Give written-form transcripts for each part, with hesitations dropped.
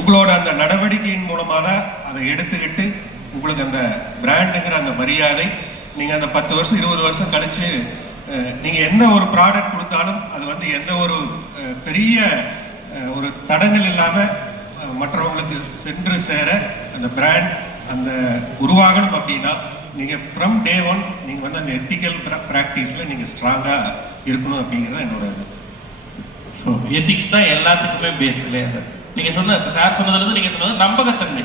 உங்களோட அந்த நடவடிக்கையின் மூலமாக தான் அதை எடுத்துக்கிட்டு உங்களுக்கு அந்த பிராண்டுங்கிற அந்த மரியாதை, நீங்கள் அந்த 10 வருஷம் 20 வருஷம் கழித்து நீங்கள் எந்த ஒரு ப்ராடக்ட் கொடுத்தாலும் அது வந்து எந்த ஒரு பெரிய ஒரு தடங்கள் இல்லாமல் மற்றவங்களுக்கு சென்று சேர அந்த பிராண்ட் அந்த உருவாகணும் அப்படின்னா நீங்கள் ஃப்ரம் டே ஒன் நீங்கள் வந்து அந்த எத்திக்கல் ப்ராக்டிஸில் நீங்கள் ஸ்ட்ராங்காக இருக்கணும் அப்படிங்கிறது என்னோட இது. ஸோ எத்திக்ஸ் தான் எல்லாத்துக்குமே பேஸ் இல்லையா சார்? நீங்கள் சொன்ன சார் சொன்னதுலேருந்து நீங்கள் சொன்னது நம்பகத்தன்மை,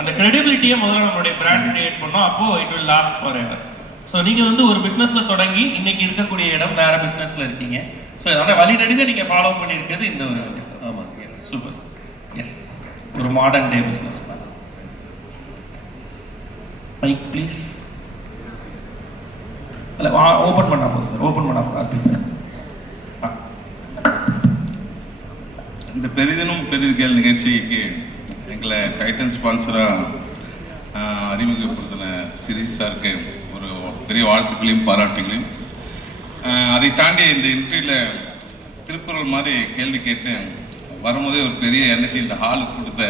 அந்த கிரெடிபிலிட்டியை முதல்ல நம்மளுடைய பிராண்ட் கிரியேட் பண்ணோம், அப்போது it will last for ever. So நீங்கள் வந்து ஒரு பிஸ்னஸில் தொடங்கி இன்னைக்கு இருக்கக்கூடிய இடம் வேறு பிஸ்னஸில் இருக்கீங்க. ஸோ அதனால் வழிநடுக நீங்கள் ஃபாலோ பண்ணியிருக்கிறது இந்த ஒரு விஷயம். ஆமாம், எஸ், சூப்பர் சார். எஸ், ஒரு modern day business man. Mike please. இல்லை, ஓப்பன் பண்ணா போதும் சார், ஓப்பன் பண்ணா போதும் ப்ளீஸ் சார். இந்த பெரிதனும் பெரிதுகள் நிகழ்ச்சிக்கு எங்களை டைட்டன் ஸ்பான்சராக அறிமுகப்படுத்தின சிரீஸ் சாருக்கு ஒரு பெரிய வாழ்த்துக்களையும் பாராட்டுகளையும், அதை தாண்டி இந்த இன்டர்வியூவில் திருக்குறள் மாதிரி கேள்வி கேட்டு வரும்போதே ஒரு பெரிய எனர்ஜி இந்த ஹாலுக்கு கொடுத்த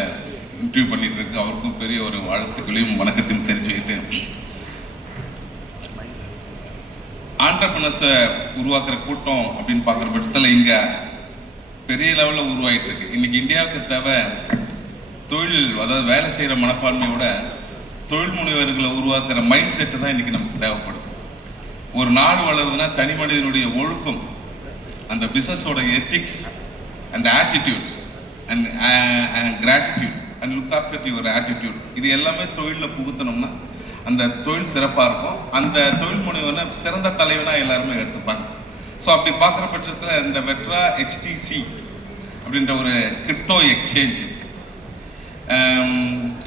இன்டர்வியூ பண்ணிட்டு இருக்கு அவருக்கும் பெரிய ஒரு வாழ்த்துக்களையும் வணக்கத்தையும் தெரிஞ்சுக்கிட்டு, ஆண்டர்பிரினர்ஸை உருவாக்குற கூட்டம் அப்படின்னு பார்க்குற பட்சத்தில் இங்கே பெரிய லெவலில் உருவாகிட்டு இருக்கு. இன்னைக்கு இந்தியாவுக்கு தேவை தொழில், அதாவது வேலை செய்கிற மனப்பான்மையோட தொழில் முனைவர்களை உருவாக்குற மைண்ட் செட்டு தான் இன்னைக்கு நமக்கு தேவைப்படுது. ஒரு நாடு வளருதுன்னா தனி மனிதனுடைய ஒழுக்கம், அந்த பிஸ்னஸோட எத்திக்ஸ், அந்த attitude and gratitude and look after your attitude, இது எல்லாமே தொழிலில் புகுத்தணும்னா அந்த தொழில் சிறப்பாக இருக்கும். அந்த தொழில் முனைவனை சிறந்த தலைவனாக எல்லாருமே எடுத்துப்பாங்க. ஸோ அப்படி பார்க்குற பட்சத்தில் இந்த வெட்ரா HTC அப்படின்ற ஒரு கிரிப்டோ எக்ஸ்சேஞ்ச்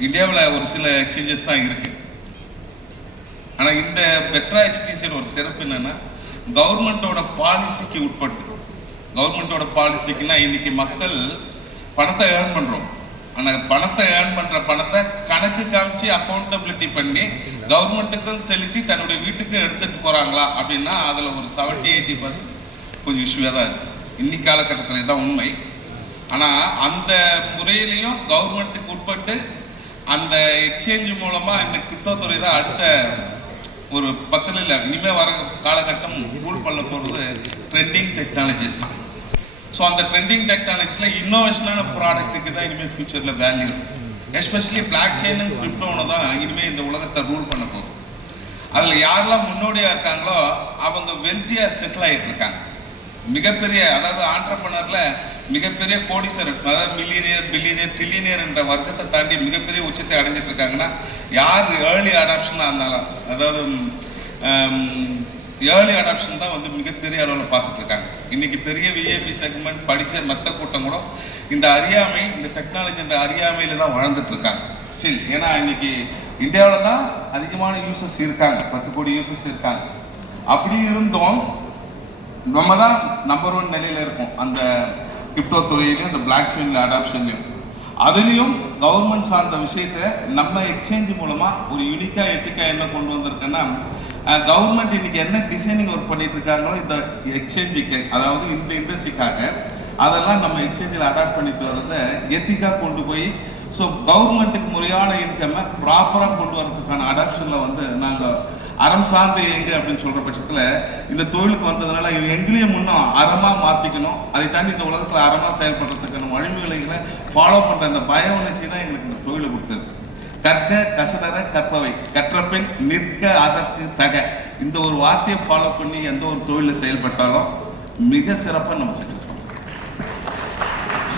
இந்தியாவில் ஒரு சில எக்ஸ்சேஞ்சஸ் தான் இருக்குது. ஆனால் இந்த வெட்ரா HTCயோட ஒரு சிறப்பு என்னென்னா கவர்மெண்ட்டோட பாலிசிக்கு உட்பட்டு, கவர்மெண்ட்டோட பாலிசிக்குன்னா இன்றைக்கி மக்கள் பணத்தை ஏர்ன் பண்ணுறோம், ஆனால் பணத்தை ஏர்ன் பண்ணுற பணத்தை கணக்கு காமிச்சு அக்கௌண்டபிலிட்டி பண்ணி கவர்மெண்ட்டுக்கும் செலுத்தி தன்னுடைய வீட்டுக்கு எடுத்துகிட்டு போகிறாங்களா அப்படின்னா அதில் ஒரு 70-80% கொஞ்சம் இஷ்யூவாக தான் இருக்குது இன்னைக்கு காலகட்டத்தில். இதுதான் உண்மை. ஆனால் அந்த முறையிலையும் கவர்மெண்ட்டுக்கு உட்பட்டு அந்த எக்ஸ்சேஞ்சு மூலமாக இந்த கிரிப்டோ துறை தான் அடுத்த ஒரு 10 இல்லை இனிமேல் வர காலகட்டம் கூல் பண்ண போகிறது ட்ரெண்டிங் டெக்னாலஜிஸ் தான். ஸோ அந்த ட்ரெண்டிங் டெக்னாலஜிஸில் இன்னோவேஷனான ப்ராடக்ட்டுக்கு தான் இனிமேல் ஃபியூச்சரில் வேல்யூ, எஸ்பெஷலி பிளாக் செயினும் கிரிப்டோனு தான் இனிமேல் இந்த உலகத்தை ரூல் பண்ண போகுது. அதில் யாரெல்லாம் முன்னோடியாக இருக்காங்களோ அவங்க வெல்த்தியாக செட்டில் ஆகிட்டு இருக்காங்க. மிகப்பெரிய, அதாவது ஆண்டர்பிரனரில் மிகப்பெரிய கோடீஸ்வரர், அதாவது மில்லியனியர், பில்லியனியர், ட்ரில்லியனியர் என்ற வர்க்கத்தை தாண்டி மிகப்பெரிய உச்சத்தை அடைஞ்சிட்டு இருக்காங்கன்னா யார் ஏர்லி அடாப்ஷனாக இருந்தாலும், அதாவது ஏர்லி அடாப்ஷன் தான் வந்து மிகப்பெரிய அளவில் பார்த்துட்டு இருக்காங்க. இன்னைக்கு பெரிய விஐபி செக்மெண்ட் படித்த மற்ற கூட்டம் கூட இந்த அறியாமை, இந்த டெக்னாலஜி என்ற அறியாமையில தான் வாழ்ந்துட்டு இருக்காங்க ஸ்டில். ஏன்னா இன்னைக்கு இந்தியாவில் தான் அதிகமான யூசர்ஸ் இருக்காங்க, 10 கோடி யூசர்ஸ் இருக்காங்க. அப்படி இருந்தோம் நம்ம தான் நம்பர் 1 நிலையில் இருக்கோம் அந்த கிரிப்டோ துறையிலையும் இந்த பிளாக் செயின்ல அடாப்ஷன்லையும். அதுலேயும் கவர்மெண்ட் சார்ந்த விஷயத்தை நம்ம எக்ஸ்சேஞ்ச் மூலமாக ஒரு யூனிக்காக எத்திக்காக என்ன கொண்டு வந்திருக்குன்னா, கவர்மெண்ட் இன்னைக்கு என்ன டிசைனிங் ஒர்க் பண்ணிட்டு இருக்காங்களோ இந்த எக்ஸ்சேஞ்சுக்கு, அதாவது இந்த இண்டஸ்ட்ரிக்காக, அதெல்லாம் நம்ம எக்ஸ்சேஞ்சில் அடாப்ட் பண்ணிட்டு வரதை எத்திக்காக கொண்டு போய், ஸோ கவர்மெண்ட்டுக்கு முறையான இன்கம்மை ப்ராப்பராக கொண்டு வரதுக்கான அடாப்ஷனில் வந்து நாங்கள் அறம் சார்ந்து எங்க அப்படின்னு சொல்கிற பட்சத்தில் இந்த தொழிலுக்கு வந்ததுனால எங்களையும் முன்னும் அறமாக மாற்றிக்கணும், அதை தாண்டி இந்த உலகத்தில் அறமாக செயல்படுறதுக்கான வழிமுறைகளை ஃபாலோ பண்ணுற அந்த பய உணர்ச்சி தான் எங்களுக்கு இந்த தொழிலை கொடுத்துருக்கு. கற்க கசடர கற்பவை, கற்றபின் நிற்க அதற்கு தக, இந்த ஒரு வார்த்தையை ஃபாலோ பண்ணி எந்த ஒரு தொழிலில் செயல்பட்டாலும் மிக சிறப்பாக நம்ம சக்ஸஸ் பண்ணலாம்.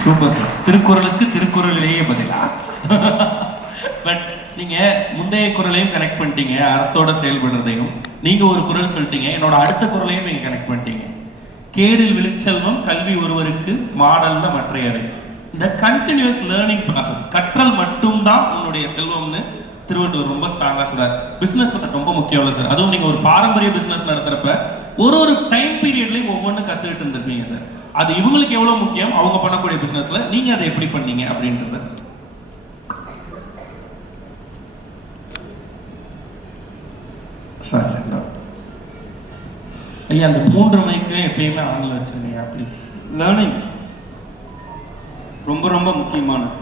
Super sir. திருக்குறளுக்கு திருக்குறளிலேயே பதிலா. பட் நீங்கள் முந்தைய குறளையும் கனெக்ட் பண்ணிட்டீங்க, அறத்தோட செயல்படுறதையும். நீங்கள் ஒரு குறள் சொல்லிட்டீங்க, என்னோட அடுத்த குறளையும் நீங்கள் கனெக்ட் பண்ணிட்டீங்க. கேடில் விழுச்செல்வம் கல்வி ஒருவருக்கு மாடல்ல மற்றையரை. இந்த கண்டினியூஸ் லேர்னிங் ப்ராசஸ், கற்றல் மட்டும்தான் உன்னுடைய செல்வம்னு திருவள்ளுவர் ரொம்ப ஸ்ட்ராங்காக சொல்றார். பிஸ்னஸ் ரொம்ப முக்கியம் இல்லை சார். அதுவும் நீங்கள் ஒரு பாரம்பரிய பிஸ்னஸ் நடத்துகிறப்ப ஒரு டைம் பீரியட்லையும் ஒவ்வொன்றும் கற்றுக்கிட்டு இருந்திருப்பீங்க சார். அது இவங்களுக்கு எவ்வளோ முக்கியம், அவங்க பண்ணக்கூடிய பிஸ்னஸில் நீங்கள் அதை எப்படி பண்ணீங்க அப்படின்றத சார். ஐயா அந்த 3 மைக்கு எப்பயுமே ஆன்ல வச்சிருந்தீங்க ப்ளீஸ். லேர்னிங் ரொம்ப ரொம்ப முக்கியமானது.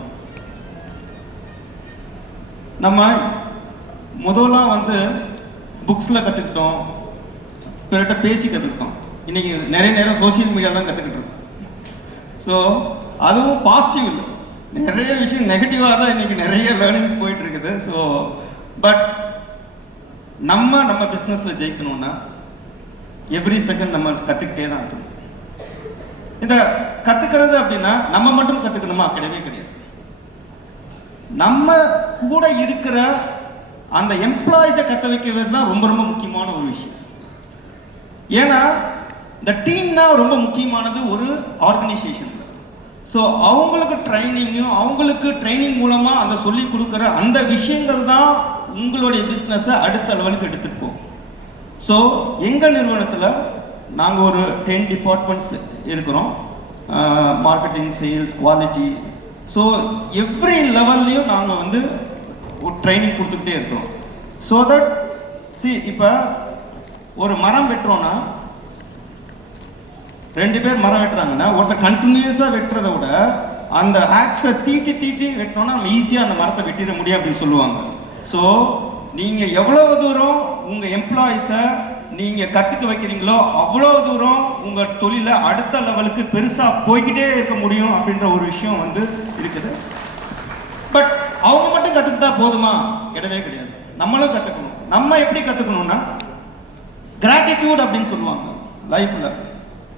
நம்ம முதல்லாம் வந்து புக்ஸில் கற்றுக்கிட்டோம், பிறட்ட பேசி கற்றுக்கிட்டோம். இன்றைக்கி நிறைய நேரம் சோஷியல் மீடியா தான் கற்றுக்கிட்டு இருக்கோம். ஸோ அதுவும் பாசிட்டிவ் இல்லை, நிறைய விஷயம் நெகட்டிவாக தான் இன்றைக்கி நிறைய லேர்னிங்ஸ் போயிட்டு இருக்குது. ஸோ பட் நம்ம பிஸ்னஸில் ஜெயிக்கணும்னா எவ்ரி செகண்ட் நம்ம கற்றுக்கிட்டே தான் இருக்கணும். இந்த கற்றுக்கிறது அப்படின்னா நம்ம மட்டும் கற்றுக்கணுமா? கிடையவே கிடையாது. நம்ம கூட இருக்கிற அந்த எம்ப்ளாயிஸை கற்று வைக்கிறது தான் ரொம்ப ரொம்ப முக்கியமான ஒரு விஷயம். ஏன்னா இந்த டீம் தான் ரொம்ப முக்கியமானது ஒரு ஆர்கனைசேஷனில். ஸோ அவங்களுக்கு ட்ரைனிங் மூலமாக அந்த சொல்லி கொடுக்குற அந்த விஷயங்கள் தான் உங்களுடைய பிஸ்னஸை அடுத்த லெவலுக்கு எடுத்துகிட்டு போகும். ஸோ எங்கள் நிறுவனத்தில் நாங்கள் ஒரு 10 டிபார்ட்மெண்ட்ஸ் இருக்கிறோம். Marketing, sales, quality. So every லெவல்லையும் நாங்கள் வந்து ஒரு ட்ரைனிங் கொடுத்துக்கிட்டே இருக்கிறோம். ஸோ தட் இப்போ ஒரு மரம் வெட்டுறோன்னா 2 பேர் மரம் வெட்டுறாங்கன்னா ஒருத்தர் கண்டினியூஸாக வெட்டுறதை விட அந்த ஆக்ஸை தீட்டி வெட்டினோன்னா நம்ம ஈஸியாக அந்த மரத்தை வெட்டிட முடியும் அப்படின்னு சொல்லுவாங்க. ஸோ நீங்கள் எவ்வளோ தூரம் உங்கள் எம்ப்ளாயிஸை நீங்கள் கற்றுக்க வைக்கிறீங்களோ அவ்வளோ தூரம் உங்கள் தொழிலை அடுத்த லெவலுக்கு பெருசாக போய்கிட்டே இருக்க முடியும் அப்படின்ற ஒரு விஷயம் வந்து இருக்குது. பட் அவங்க மட்டும் கற்றுக்கிட்டா போதுமா? கிடையவே கிடையாது. நம்மளும் கற்றுக்கணும். நம்ம எப்படி கற்றுக்கணும்னா கிராட்டிடியூட் அப்படின்னு சொல்லுவாங்க லைஃப்பில்.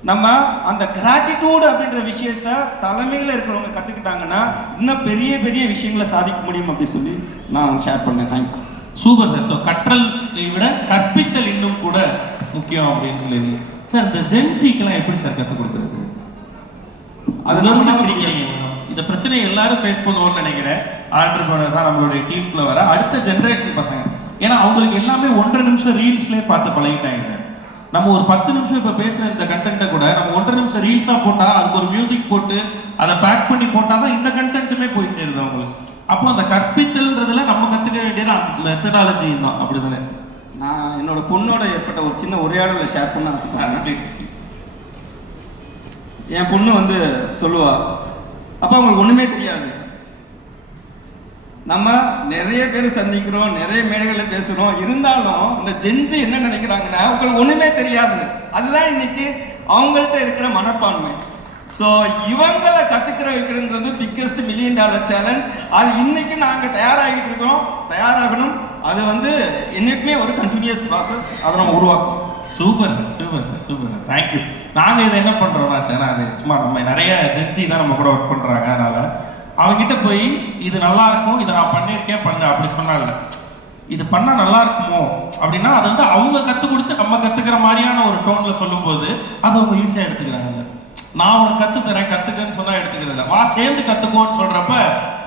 நம்ம அந்த கிராட்டிடியூட் அப்படின்ற விஷயத்த தலைமையில் இருக்கிறவங்க கற்றுக்கிட்டாங்கன்னா இன்னும் பெரிய பெரிய விஷயங்களை சாதிக்க முடியும் அப்படின்னு சொல்லி நான் ஷேர் பண்ணேன். தேங்க்யூ. Super sir. ஸோ கற்றலை விட கற்பித்தல் இன்னும் கூட முக்கியம் அப்படின்னு சொல்லி சார், இந்த ஜென்சிக்கெல்லாம் எப்படி சார் கற்றுக் கொடுக்குறது? அதுலேருந்து சிரிக்கிறீங்க. இந்த பிரச்சனையை எல்லாரும் ஃபேஸ் பண்ணுவோம்னு நினைக்கிறேன். ஆண்டர்பிரனர்ஸாக நம்மளுடைய டீமுக்குள்ள வர அடுத்த ஜென்ரேஷன் பசங்க, ஏன்னா அவங்களுக்கு எல்லாமே 1.5 நிமிஷம் ரீல்ஸ்லேயே பார்த்து பழகிட்டாங்க சார். நம்ம ஒரு 10 நிமிஷம் இப்போ பேசுகிற இந்த கண்டென்ட்டை கூட நம்ம 1.5 நிமிஷம் ரீல்ஸாக போட்டால் அதுக்கு ஒரு மியூசிக் போட்டு அதை பேக் பண்ணி போட்டால் தான் இந்த கண்டென்ட்டுமே போய் சேருது அவங்களுக்கு. அப்போ அந்த கற்பித்தல்ன்றதுல நம்ம கற்றுக்க வேண்டியது அந்த மெத்தடாலஜி தான். அப்படி தானே சார்? நான் என்னோட பொண்ணோட ஏற்பட்ட ஒரு சின்ன உரையாடலை ஷேர் பண்ண ஆசைப்படுறேன். ப்ளீஸ். என் பொண்ணு வந்து சொல்லுவா, அப்போ அவங்களுக்கு ஒன்றுமே தெரியாது. நம்ம நிறைய பேர் சந்திக்கிறோம், நிறைய மேடைகளில் பேசுகிறோம், இருந்தாலும் இந்த ஜென்சி என்ன நினைக்கிறாங்கன்னா உங்களுக்கு ஒன்றுமே தெரியாது. அதுதான் இன்னைக்கு அவங்கள்ட்ட இருக்கிற மனப்பான்மை. ஸோ இவங்களை கற்றுக்கிற வைக்கிறதுன்றது பிக்கெஸ்ட் $1 மில்லியன் சேலஞ்ச். அது இன்னைக்கு நாங்கள் தயாராகணும். அது வந்து என்னைக்குமே ஒரு கண்டினியூஸ் ப்ராசஸ். அதை நம்ம உருவாக்கணும். Super sir, super sir, super sir. Thank you. நாங்கள் இதை என்ன பண்ணுறோம்னா சார், அது சும்மா நம்ம நிறைய ஜென்சி தான் நம்ம கூட ஒர்க் பண்ணுறாங்க. அதனால் அவங்ககிட்ட போய் இது நல்லா இருக்கும், இதை நான் பண்ணியிருக்கேன் பண்ண அப்படி சொன்னால இது பண்ணால் நல்லா இருக்குமோ அப்படின்னா அது வந்து அவங்க கற்றுக் கொடுத்து நம்ம கற்றுக்கிற மாதிரியான ஒரு டோனில் சொல்லும்போது அது அவங்க ஈஸியாக எடுத்துக்கிறாங்க சார். நான் உனக்கு கற்றுத்தரேன், கற்றுக்கன்னு சொன்னால் எடுத்துக்கிறது இல்லை. வா சேர்ந்து கற்றுக்கோன்னு சொல்கிறப்ப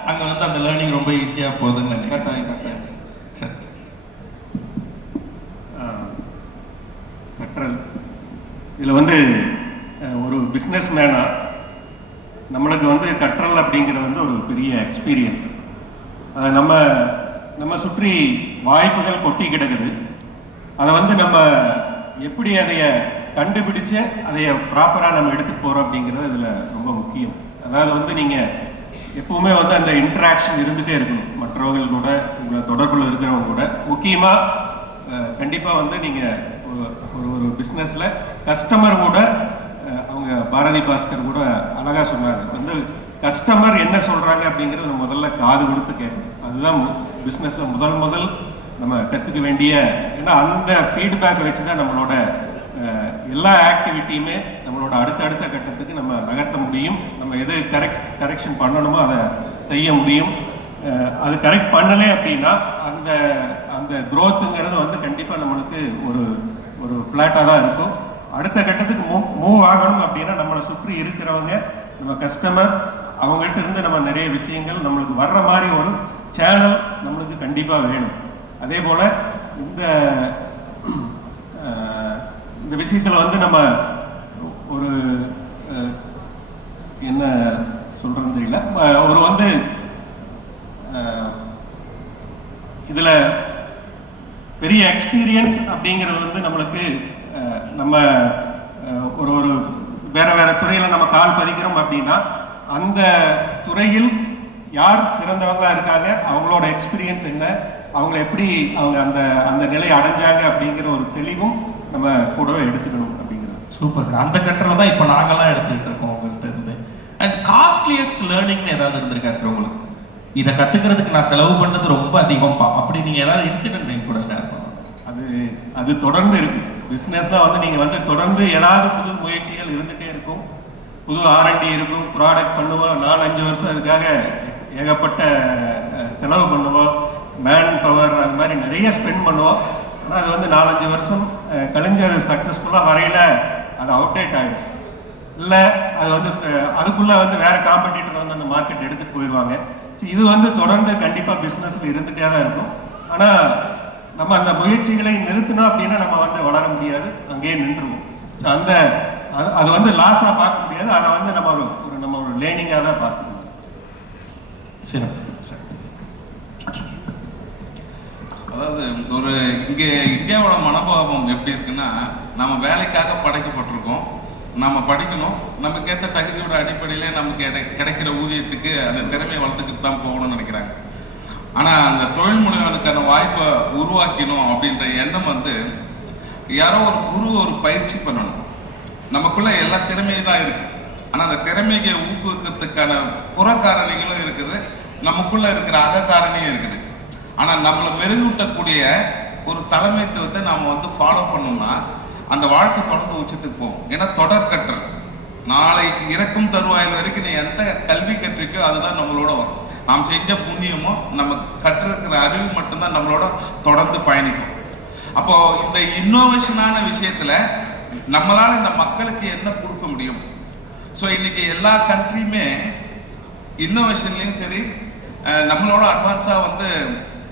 அங்கே வந்து அந்த லேர்னிங் ரொம்ப ஈஸியாக போகுதுன்னு கரெக்டாக சார். கற்றல் இதில் வந்து ஒரு பிஸ்னஸ் மேனாக நம்மளுக்கு வந்து கற்றல் அப்படிங்கிறது வந்து ஒரு பெரிய எக்ஸ்பீரியன்ஸ். அதை நம்ம சுற்றி வாய்ப்புகள் கொட்டி கிடக்குது. அதை வந்து நம்ம எப்படி அதைய கண்டுபிடிச்சு அதைய ப்ராப்பராக நம்ம எடுத்துகிட்டு போகிறோம் அப்படிங்கிறது இதில் ரொம்ப முக்கியம். அதாவது வந்து நீங்கள் எப்பவுமே வந்து அந்த இன்ட்ராக்ஷன் இருந்துகிட்டே இருக்கணும் மற்றவங்க கூட, உங்களை தொடர்பில் இருக்கிறவங்க கூட. முக்கியமாக கண்டிப்பாக வந்து நீங்கள் ஒரு பிஸ்னஸில் கஸ்டமர் கூட, அவங்க பாரதி பாஸ்கர் கூட அழகாக சொன்னாங்க, வந்து கஸ்டமர் என்ன சொல்கிறாங்க அப்படிங்கிறது நம்ம முதல்ல காது கொடுத்து கேட்கணும். அதுதான் பிஸ்னஸில் முதல் நம்ம கற்றுக்க வேண்டிய, ஏன்னா அந்த ஃபீட்பேக் வச்சு தான் நம்மளோட எல்லா ஆக்டிவிட்டியுமே நம்மளோட அடுத்த கட்டத்துக்கு நம்ம நகர்த்த முடியும். நம்ம எது கரெக்ஷன் பண்ணணுமோ அதை செய்ய முடியும். அது கரெக்ட் பண்ணலை அப்படின்னா அந்த க்ரோத்துங்கிறது வந்து கண்டிப்பாக நம்மளுக்கு ஒரு ஃப்ளாட்டாக தான் இருக்கும். அடுத்த கட்டத்துக்கு மூவ் ஆகணும் அப்படின்னா நம்மளை சுற்றி இருக்கிறவங்க, நம்ம கஸ்டமர், அவங்ககிட்ட இருந்து நம்ம நிறைய விஷயங்கள் நம்மளுக்கு வர்ற மாதிரி ஒரு சேனல் நம்மளுக்கு கண்டிப்பாக வேணும். அதே போல் இந்த விஷயத்தில் வந்து நம்ம ஒரு என்ன சொல்றதுன்னு தெரியல, ஒரு வந்து இதில் பெரிய எக்ஸ்பீரியன்ஸ் அப்படிங்கிறது வந்து நம்மளுக்கு நம்ம வேற துறையில் நம்ம கால் பதிக்கிறோம் அப்படின்னா அந்த துறையில் யார் சிறந்தவங்களா இருக்காங்க, அவங்களோட எக்ஸ்பீரியன்ஸ் என்ன, அவங்கள எப்படி அவங்க அந்த அந்த நிலையை அடைஞ்சாங்க அப்படிங்கிற ஒரு தெளிவும் நம்ம கூடவே எடுத்துக்கணும் அப்படிங்கிறது. Super sir. அந்த கட்டத்தில் தான் இப்போ நாங்கள்லாம் எடுத்துக்கிட்டு இருக்கோம் உங்கள்கிட்ட இருந்து. அண்ட் காஸ்ட்லியஸ்ட் லேர்னிங்னு ஏதாவது இருந்திருக்கா சார் உங்களுக்கு? இதை கற்றுக்கிறதுக்கு நான் செலவு பண்ணது ரொம்ப அதிகம்ப்பா அப்படி நீங்கள் ஏதாவது இன்சிடென்ட்ஸ் எங்க கூட ஷேர் பண்ணலாம்? அது தொடர்ந்து இருக்கு. பிஸ்னஸ்லாம் வந்து நீங்கள் வந்து தொடர்ந்து ஏதாவது புது முயற்சிகள் இருந்துகிட்டே இருக்கும். புது R&D இருக்கும், ப்ராடக்ட் பண்ணுவோம், 4-5 வருஷம் அதுக்காக ஏகப்பட்ட செலவு பண்ணுவோம், மேன் பவர் அது மாதிரி நிறைய ஸ்பெண்ட் பண்ணுவோம். ஆனால் அது வந்து 4-5 வருஷம் கழிஞ்சு அது சக்ஸஸ்ஃபுல்லாக வரையில அது அவுடேட் ஆகிடும். இல்லை அது வந்து அதுக்குள்ளே வந்து வேறு காம்படிட்டர் வந்து அந்த மார்க்கெட் எடுத்துகிட்டு போயிடுவாங்க. இது வந்து தொடர்ந்து கண்டிப்பாக பிஸ்னஸில் இருந்துகிட்டே தான் இருக்கும். ஆனால் நம்ம அந்த முயற்சிகளை நிறுத்தினோம் அப்படின்னா நம்ம வந்து வளர முடியாது, அங்கேயே நின்றுவோம். அந்த அது வந்து லாஸாக பார்க்க முடியாது, அதை வந்து நம்ம ஒரு லேர்னிங்காக தான் பார்க்கணும். சிறப்பு. அதாவது ஒரு இங்கே இந்தியாவோட மனோபாவம் எப்படி இருக்குன்னா, நம்ம வேலைக்காக படைக்கப்பட்டிருக்கோம், நம்ம படிக்கணும், நமக்கு ஏற்ற தகுதியோட அடிப்படையில் நமக்கு கிடைக்கிற ஊதியத்துக்கு அந்த திறமையை வளர்த்துக்கிட்டு தான் போகணும்னு நினைக்கிறாங்க. ஆனால் அந்த தொழில் முனைவனுக்கான வாய்ப்பை உருவாக்கணும் அப்படின்ற எண்ணம் வந்து யாரோ ஒரு குரு ஒரு பயிற்சி பண்ணணும். நமக்குள்ள எல்லா திறமையும் தான் இருக்கு, ஆனால் அந்த திறமையை ஊக்குவிக்கிறதுக்கான புற காரணிகளும் இருக்குது, நமக்குள்ள இருக்கிற அக காரணியும் இருக்குது. ஆனால் நம்மளை மெருகூட்டக்கூடிய ஒரு தலைமைத்துவத்தை நாம் வந்து ஃபாலோ பண்ணோம்னா அந்த வாழ்க்கை தொடர்ந்து உச்சத்துக்கு போகும். ஏன்னா தொடர் கற்றல், நாளைக்கு இறக்கும் தருவாயில் வரைக்கும் நீ எந்த கல்வி கற்றிருக்கோ அதுதான் நம்மளோட வரும். நாம் செஞ்ச புண்ணியமோ நம்ம கற்றிருக்கிற அறிவு மட்டும்தான் நம்மளோட தொடர்ந்து பயணிக்கும். அப்போ இந்த இன்னோவேஷனான விஷயத்துல நம்மளால இந்த மக்களுக்கு என்ன கொடுக்க முடியும்? ஸோ இன்னைக்கு எல்லா கண்ட்ரியுமே இன்னோவேஷன்லையும் சரி நம்மளோட அட்வான்ஸாக வந்து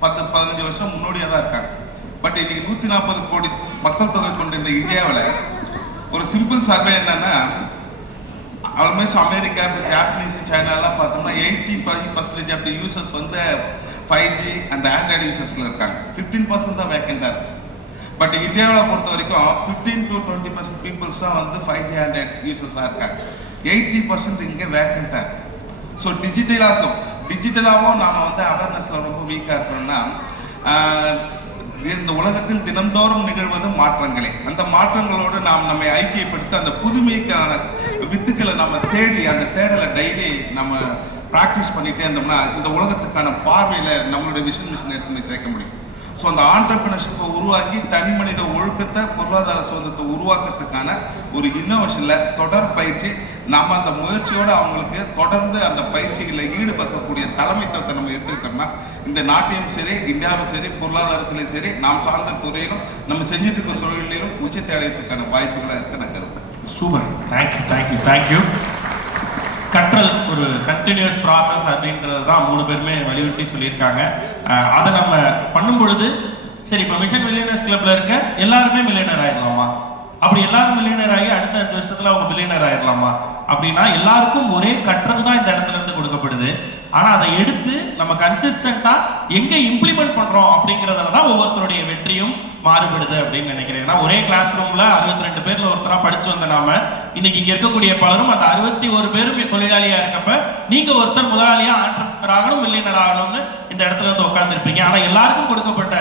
10-15 வருஷம் முன்னோடியாக தான் இருக்காங்க. பட் இன்னைக்கு 140 கோடி மக்கள் தொகை கொண்ட இந்த இந்தியாவில் ஒரு சிம்பிள் சர்வே என்னன்னா, ஆல்மோஸ்ட் அமெரிக்கா, ஜாப்பனீஸ், சைனாலாம் பார்த்தோம்னா 85% ஆஃப் தி யூசர்ஸ் வந்து 5G அண்ட் ஆண்ட்ராய்டு யூசர்ஸில் இருக்காங்க. 15% தான் வேக்கண்டாக இருக்கு. பட் இந்தியாவில் பொறுத்த வரைக்கும் 15 to 20% பீப்புள்ஸ் தான் வந்து 5G ஆண்ட்ராய்டு யூசர்ஸாக இருக்காங்க. 80% இங்கே வேக்கண்டாக இருக்கு. ஸோ டிஜிட்டலாகவும் நாம் வந்து அவேர்னஸில் ரொம்ப வீக்காக இருக்கிறோம்னா, இந்த உலகத்தில் தினந்தோறும் நிகழ்வது மாற்றங்களே. அந்த மாற்றங்களோடு நாம் நம்மை ஐக்கியப்படுத்தி அந்த புதுமைக்கான வித்துக்களை நம்ம தேடி அந்த தேடலை டெய்லி நம்ம ப்ராக்டிஸ் பண்ணிகிட்டே இருந்தோம்னா இந்த உலகத்துக்கான பார்வையில் நம்மளுடைய மிஷன் எடுத்து போய் சேர்க்க முடியும். ஸோ அந்த ஆண்டர்பிரினர்ஷிப்பை உருவாக்கி தனி மனித ஒழுக்கத்தை, பொருளாதார சுதந்திரத்தை உருவாக்குறதுக்கான ஒரு இன்னோவேஷனில் தொடர் பயிற்சி, நம்ம அந்த முயற்சியோடு அவங்களுக்கு தொடர்ந்து அந்த பயிற்சிகளில் ஈடுபடுத்தக்கூடிய தலைமைத்துவத்தை நம்ம எடுத்துக்கிட்டோம்னா இந்த நாட்டையும் சரி, இந்தியாவும் சரி, பொருளாதாரத்திலையும் சரி, நாம் சார்ந்த துறையிலும் நம்ம செஞ்சுட்டு இருக்கிற தொழிலையும் உச்சத்தை அடையறதுக்கான வாய்ப்புகளாக இருக்க நான் கருதுறேன். Super, thank you. கற்றல் ஒரு கண்டினியூஸ் ப்ராசஸ் அப்படின்றது தான் 3 பேருமே வலியுறுத்தி சொல்லியிருக்காங்க. அதை நம்ம பண்ணும் பொழுது சரி, இப்போ மிஷன் மில்லியனர்ஸ் கிளப்ல இருக்க எல்லாருமே மில்லியனர் ஆயிடலாமா? அப்படி எல்லாரும் மில்லியனர் ஆகி அடுத்த 5 வருஷத்துல அவங்க மில்லியனர் ஆயிடலாமா? அப்படின்னா எல்லாருக்கும் ஒரே கற்றல் தான் இந்த இடத்துல இருந்து கொடுக்கப்படுது. ஆனா அதை எடுத்து நம்ம கன்சிஸ்டண்டா எங்க இம்ப்ளிமெண்ட் பண்றோம் அப்படிங்கிறதுல தான் ஒவ்வொருத்தருடைய வெற்றியும் மாறுபடுது அப்படின்னு நினைக்கிறேன். ஏன்னா ஒரே கிளாஸ் ரூம்ல 62 பேர்ல ஒருத்தரா படிச்சு வந்த நாம இன்னைக்கு இங்க இருக்கக்கூடிய பலரும் அந்த 61 பேரும் தொழிலாளியா இருக்கப்ப நீங்க ஒருத்தர் முதலாளியா ஆண்டர்பிரனர் ஆகணும், மில்லியனர் ஆகணும்னு இந்த இடத்துல இருந்து உட்கார்ந்து இருப்பீங்க. ஆனா எல்லாருக்கும் கொடுக்கப்பட்ட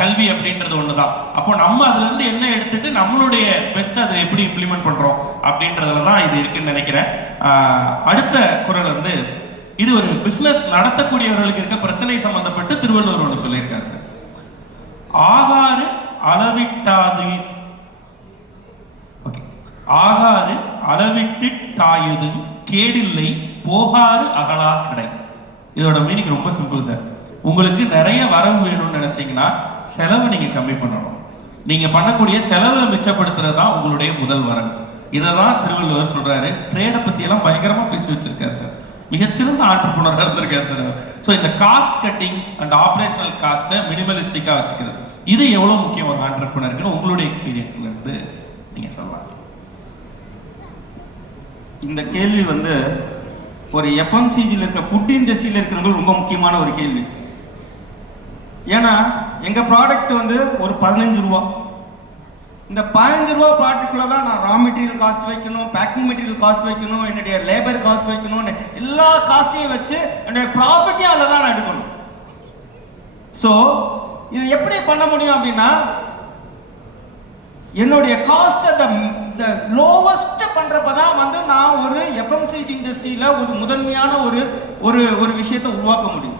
கல்வி அப்படின்றது ஒண்ணுதான். அப்போ நம்ம அதுல இருந்து என்ன எடுத்துட்டு நம்மளுடைய பெஸ்ட் அதை எப்படி இம்ப்ளிமெண்ட் பண்றோம் அப்படின்றதுல தான் இது இருக்குன்னு நினைக்கிறேன். அடுத்த குறள் வந்து இது ஒரு பிசினஸ் நடத்தக்கூடியவர்களுக்கு இருக்க பிரச்சனை சம்பந்தப்பட்டு திருவள்ளுவர் ஒன்று சொல்லியிருக்காரு சார். ஆகாறு அளவிட்டாது, ஓகே, ஆகாறு அளவிட்டாயுது கேடில்லை போகாறு அகலா கடை. இதோட மீனிங் ரொம்ப சிம்பிள் சார். உங்களுக்கு நிறைய வரவு வேணும்னு நினைச்சீங்கன்னா செலவு நீங்க கம்மி பண்ணணும். நீங்க பண்ணக்கூடிய செலவுல மிச்சப்படுத்துறது தான் உங்களுடைய முதல் வரவு. இதை தான் திருவள்ளுவர் சொல்றாரு. ட்ரேடை பத்தி எல்லாம் பயங்கரமா பேசி வச்சிருக்காரு சார். மிகச்சிறந்த ஆண்டர்பிரனராக இருந்திருக்காரு சார். ஸோ இந்த காஸ்ட் கட்டிங் அண்ட் ஆப்ரேஷனல் காஸ்ட்டை மினிமலிஸ்டிக்காக வச்சுக்கிறது, இது எவ்வளோ முக்கியம் ஒரு ஆண்டர்பிரனருக்கு உங்களுடைய எக்ஸ்பீரியன்ஸ்ல இருந்து நீங்க சொல்லலாம் சார். இந்த கேள்வி வந்து ஒரு எஃப்எம்சிஜியில் இருக்கிற ஃபுட் இண்டஸ்ட்ரியில் இருக்கிறவங்களுக்கு ரொம்ப முக்கியமான ஒரு கேள்வி. ஏன்னா எங்கள் ப்ராடக்ட் வந்து ஒரு 15 ரூபா, இந்த 15 ரூபா ப்ராடக்ட்குள்ள தான் நான் ரா மெட்டீரியல் காஸ்ட் வைக்கணும், பேக்கிங் மெட்டீரியல் காஸ்ட் வைக்கணும், என்னுடைய லேபர் காஸ்ட் வைக்கணும்னு எல்லா காஸ்ட்டையும் வச்சு என்னுடைய ப்ராஃபிட்டையும் அதில் தான் நான் எடுக்கணும். ஸோ இது எப்படி பண்ண முடியும் அப்படின்னா, என்னுடைய காஸ்ட் அந்த லோவஸ்ட் பண்றப்ப தான் வந்து நான் ஒரு எஃப்எம்சிஜி இண்டஸ்ட்ரியில ஒரு முதன்மையான ஒரு விஷயத்தை உருவாக்க முடியும்.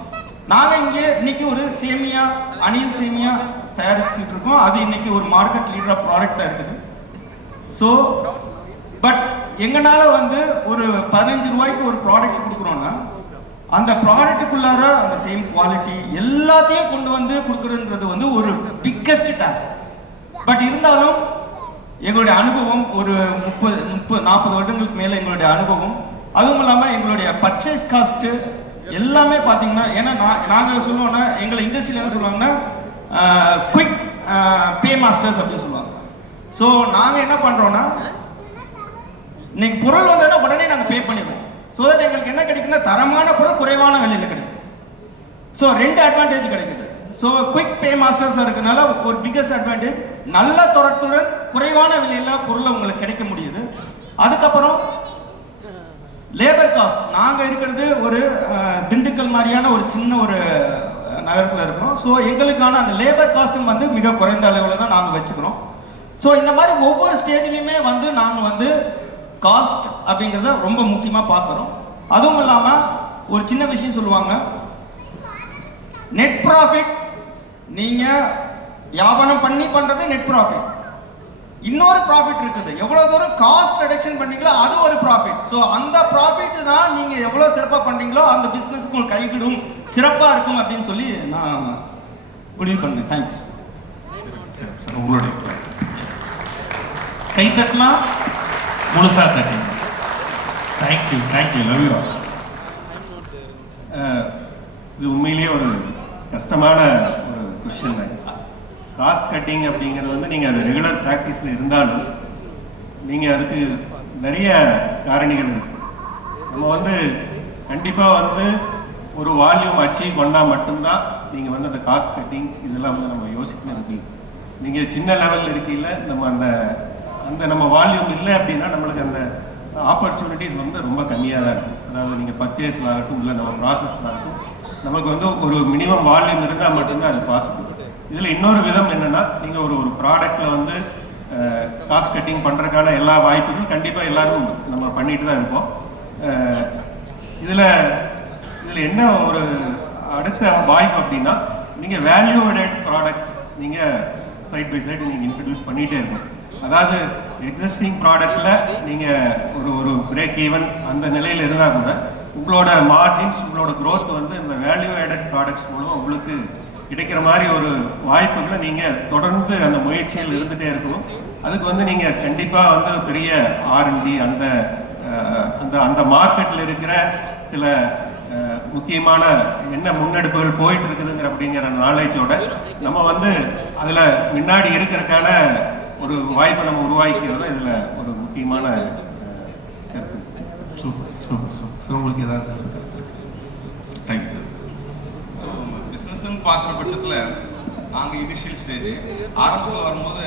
நாங்கள் இங்கே இன்னைக்கு ஒரு சேமியா, அணில் சேமியா தயாரிச்சுட்டு இருக்கோம். அது இன்னைக்கு ஒரு மார்க்கெட் லீடரா ப்ராடக்டா இருக்குது. ஸோ பட் எங்களால வந்து ஒரு 15 ரூபாய்க்கு ஒரு ப்ராடக்ட் கொடுக்குறோம்னா அந்த ப்ராடக்ட்டுக்குள்ளார அந்த சேம் குவாலிட்டி எல்லாத்தையும் கொண்டு வந்து கொடுக்குறதுன்றது வந்து ஒரு பிக்கஸ்ட் டாஸ்க். பட் இருந்தாலும் எங்களுடைய அனுபவம் ஒரு 30-40 வருடங்களுக்கு மேலே எங்களுடைய அனுபவம், அதுவும் இல்லாமல் எங்களுடைய பர்ச்சேஸ் காஸ்ட்டு எல்லாமே பார்த்தீங்கன்னா, ஏன்னா நாங்கள் சொல்லுவோம்னா எங்களை இண்டஸ்ட்ரியில் என்ன சொல்லுவாங்கன்னா குயிக் பே மாஸ்டர்ஸ் அப்படின்னு சொல்லுவாங்க. ஸோ நாங்கள் என்ன பண்ணுறோன்னா, இன்னைக்கு பொருள் வந்ததுன்னா உடனே நாங்கள் பே பண்ணிடுவோம். ஸோ தட் எங்களுக்கு என்ன கிடைக்குன்னா தரமான பொருள் குறைவான விலையில் கிடைக்கும். ஸோ 2 அட்வான்டேஜ் கிடைக்குது. ஸோ குயிக் பே மாஸ்டர்ஸ் இருக்கனால ஒரு பிக்கஸ்ட் அட்வான்டேஜ், நல்ல தரத்துடன் குறைவான விலையில் பொருளை உங்களுக்கு கிடைக்க முடியுது. அதுக்கப்புறம் லேபர் காஸ்ட், நாங்கள் இருக்கிறது ஒரு திண்டுக்கல் மாதிரியான ஒரு சின்ன ஒரு நகரத்தில் இருக்கிறோம். ஸோ எங்களுக்கான அந்த லேபர் காஸ்ட்டும் வந்து மிக குறைந்த அளவில் தான் நாங்கள் வச்சுக்கிறோம். ஸோ இந்த மாதிரி ஒவ்வொரு ஸ்டேஜ்லையுமே வந்து நாங்கள் வந்து காஸ்ட் அப்படிங்கிறத ரொம்ப முக்கியமாக பார்க்குறோம். அதுவும் இல்லாமல் ஒரு சின்ன விஷயம் சொல்லுவாங்க, நெட் ப்ராஃபிட். நீங்கள் வியாபாரம் பண்ணி பண்ணுறது நெட் ப்ராஃபிட். இன்னொரு ப்ராஃபிட் இருக்குது, எவ்வளோ தூரம் காஸ்ட் ரிடக்ஷன் பண்ணீங்களோ அது ஒரு ப்ராஃபிட். ஸோ அந்த ப்ராஃபிட் தான் நீங்கள் எவ்வளோ சிறப்பாக பண்ணுறீங்களோ அந்த பிஸ்னஸ் உங்களுக்கு கைகிடும், சிறப்பாக இருக்கும் அப்படின்னு சொல்லி நான் முடிவு பண்ணேன். தேங்க்யூ. உங்களுடைய கை தட்டினா முழுசா தட்டி. Thank you love you. இது உண்மையிலேயே ஒரு கஷ்டமான ஒரு கொஸ்டின் தான். காஸ்ட் கட்டிங் அப்படிங்கிறது வந்து நீங்கள் அது ரெகுலர் ப்ராக்டிஸில் இருந்தாலும் நீங்கள் அதுக்கு நிறைய காரணிகள் இருக்கு. நம்ம வந்து கண்டிப்பாக வந்து ஒரு வால்யூம் அச்சீவ் பண்ணால் மட்டும்தான் நீங்கள் வந்து அந்த காஸ்ட் கட்டிங் இதெல்லாம் வந்து நம்ம யோசிக்கணும் இருக்கு. நீங்கள் சின்ன லெவலில் இருக்கையில் நம்ம அந்த நம்ம வால்யூம் இல்லை அப்படின்னா நம்மளுக்கு அந்த ஆப்பர்ச்சுனிட்டிஸ் வந்து ரொம்ப கம்மியாக தான் இருக்கும். அதாவது நீங்கள் பர்ச்சேஸில் ஆகட்டும், இல்லை நம்ம ப்ராசஸில் ஆகட்டும், நமக்கு வந்து ஒரு மினிமம் வால்யூம் இருந்தால் மட்டும்தான் அது பாசிபிள். இதில் இன்னொரு விதம் என்னென்னா, நீங்கள் ஒரு ப்ராடக்டில் வந்து காஸ்ட் கட்டிங் பண்ணுறதுக்கான எல்லா வாய்ப்புகளும் கண்டிப்பாக எல்லாரும் நம்ம பண்ணிட்டு தான் இருப்போம். இதில் என்ன ஒரு அடுத்த வாய்ப்பு அப்படின்னா, நீங்கள் வேல்யூ ஆடட் ப்ராடக்ட்ஸ் நீங்கள் சைட் பை சைடு நீங்கள் இன்ட்ரடியூஸ் பண்ணிகிட்டே இருக்கணும். அதாவது எக்ஸிஸ்டிங் ப்ராடக்டில் நீங்கள் ஒரு பிரேக் ஈவன் அந்த நிலையில் இருந்தால் கூட உங்களோட மார்ஜின்ஸ், உங்களோட க்ரோத் வந்து இந்த வேல்யூ ஆடட் ப்ராடக்ட்ஸ் மூலம் உங்களுக்கு கிடைக்கிற மாதிரி ஒரு வாய்ப்புகளை நீங்கள் தொடர்ந்து அந்த முயற்சியில் இருந்துகிட்டே இருக்கணும். அதுக்கு வந்து நீங்கள் கண்டிப்பாக வந்து பெரிய R&D அந்த அந்த மார்க்கெட்டில் இருக்கிற சில முக்கியமான என்ன முன்னெடுப்புகள் போயிட்டு இருக்குதுங்கிற அப்படிங்கிற நாலேஜோட நம்ம வந்து அதில் முன்னாடி இருக்கிறதுக்கான ஒரு வாய்ப்பை நம்ம உருவாக்கிக்கிறது இதில் ஒரு முக்கியமான கருத்து. சூப்பர். உங்களுக்கு ஏதாவது கருத்து? Thank you sir. ஸோ பிஸ்னஸ்ன்னு பார்க்குற பட்சத்தில் நாங்கள் இனிஷியல் ஸ்டேஜ் ஆரம்பத்தில் வரும்போது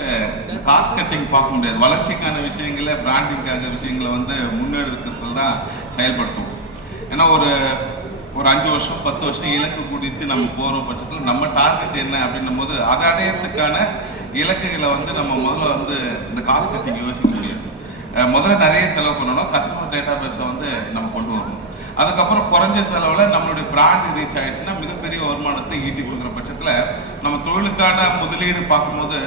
காஸ்ட் கட்டிங் பார்க்க முடியாது. வளர்ச்சிக்கான விஷயங்களை, பிராண்டிங்கான விஷயங்களை வந்து முன்னெடுக்கிறதுல தான் செயல்படுத்துவோம். ஏன்னா ஒரு 5 வருஷம் 10 வருஷம் இலக்கு குறித்து நம்ம போகிற பட்சத்தில் நம்ம டார்கெட் என்ன அப்படின்னும் போது அதை அடையிறதுக்கான இலக்குகளை வந்து நம்ம முதல்ல வந்து இந்த காஸ்ட் கட்டிங் யோசிக்க முடியாது. முதல்ல நிறைய செலவு பண்ணணும், கஸ்டமர் டேட்டா பேஸை வந்து நம்ம கொண்டு வரணும். அதுக்கப்புறம் குறைஞ்ச செலவில் நம்மளுடைய பிராண்ட் ரீச் ஆயிடுச்சுன்னா மிகப்பெரிய வருமானத்தை ஈட்டி கொடுக்குற பட்சத்தில் நம்ம தொழிலுக்கான முதலீடு பார்க்கும்போது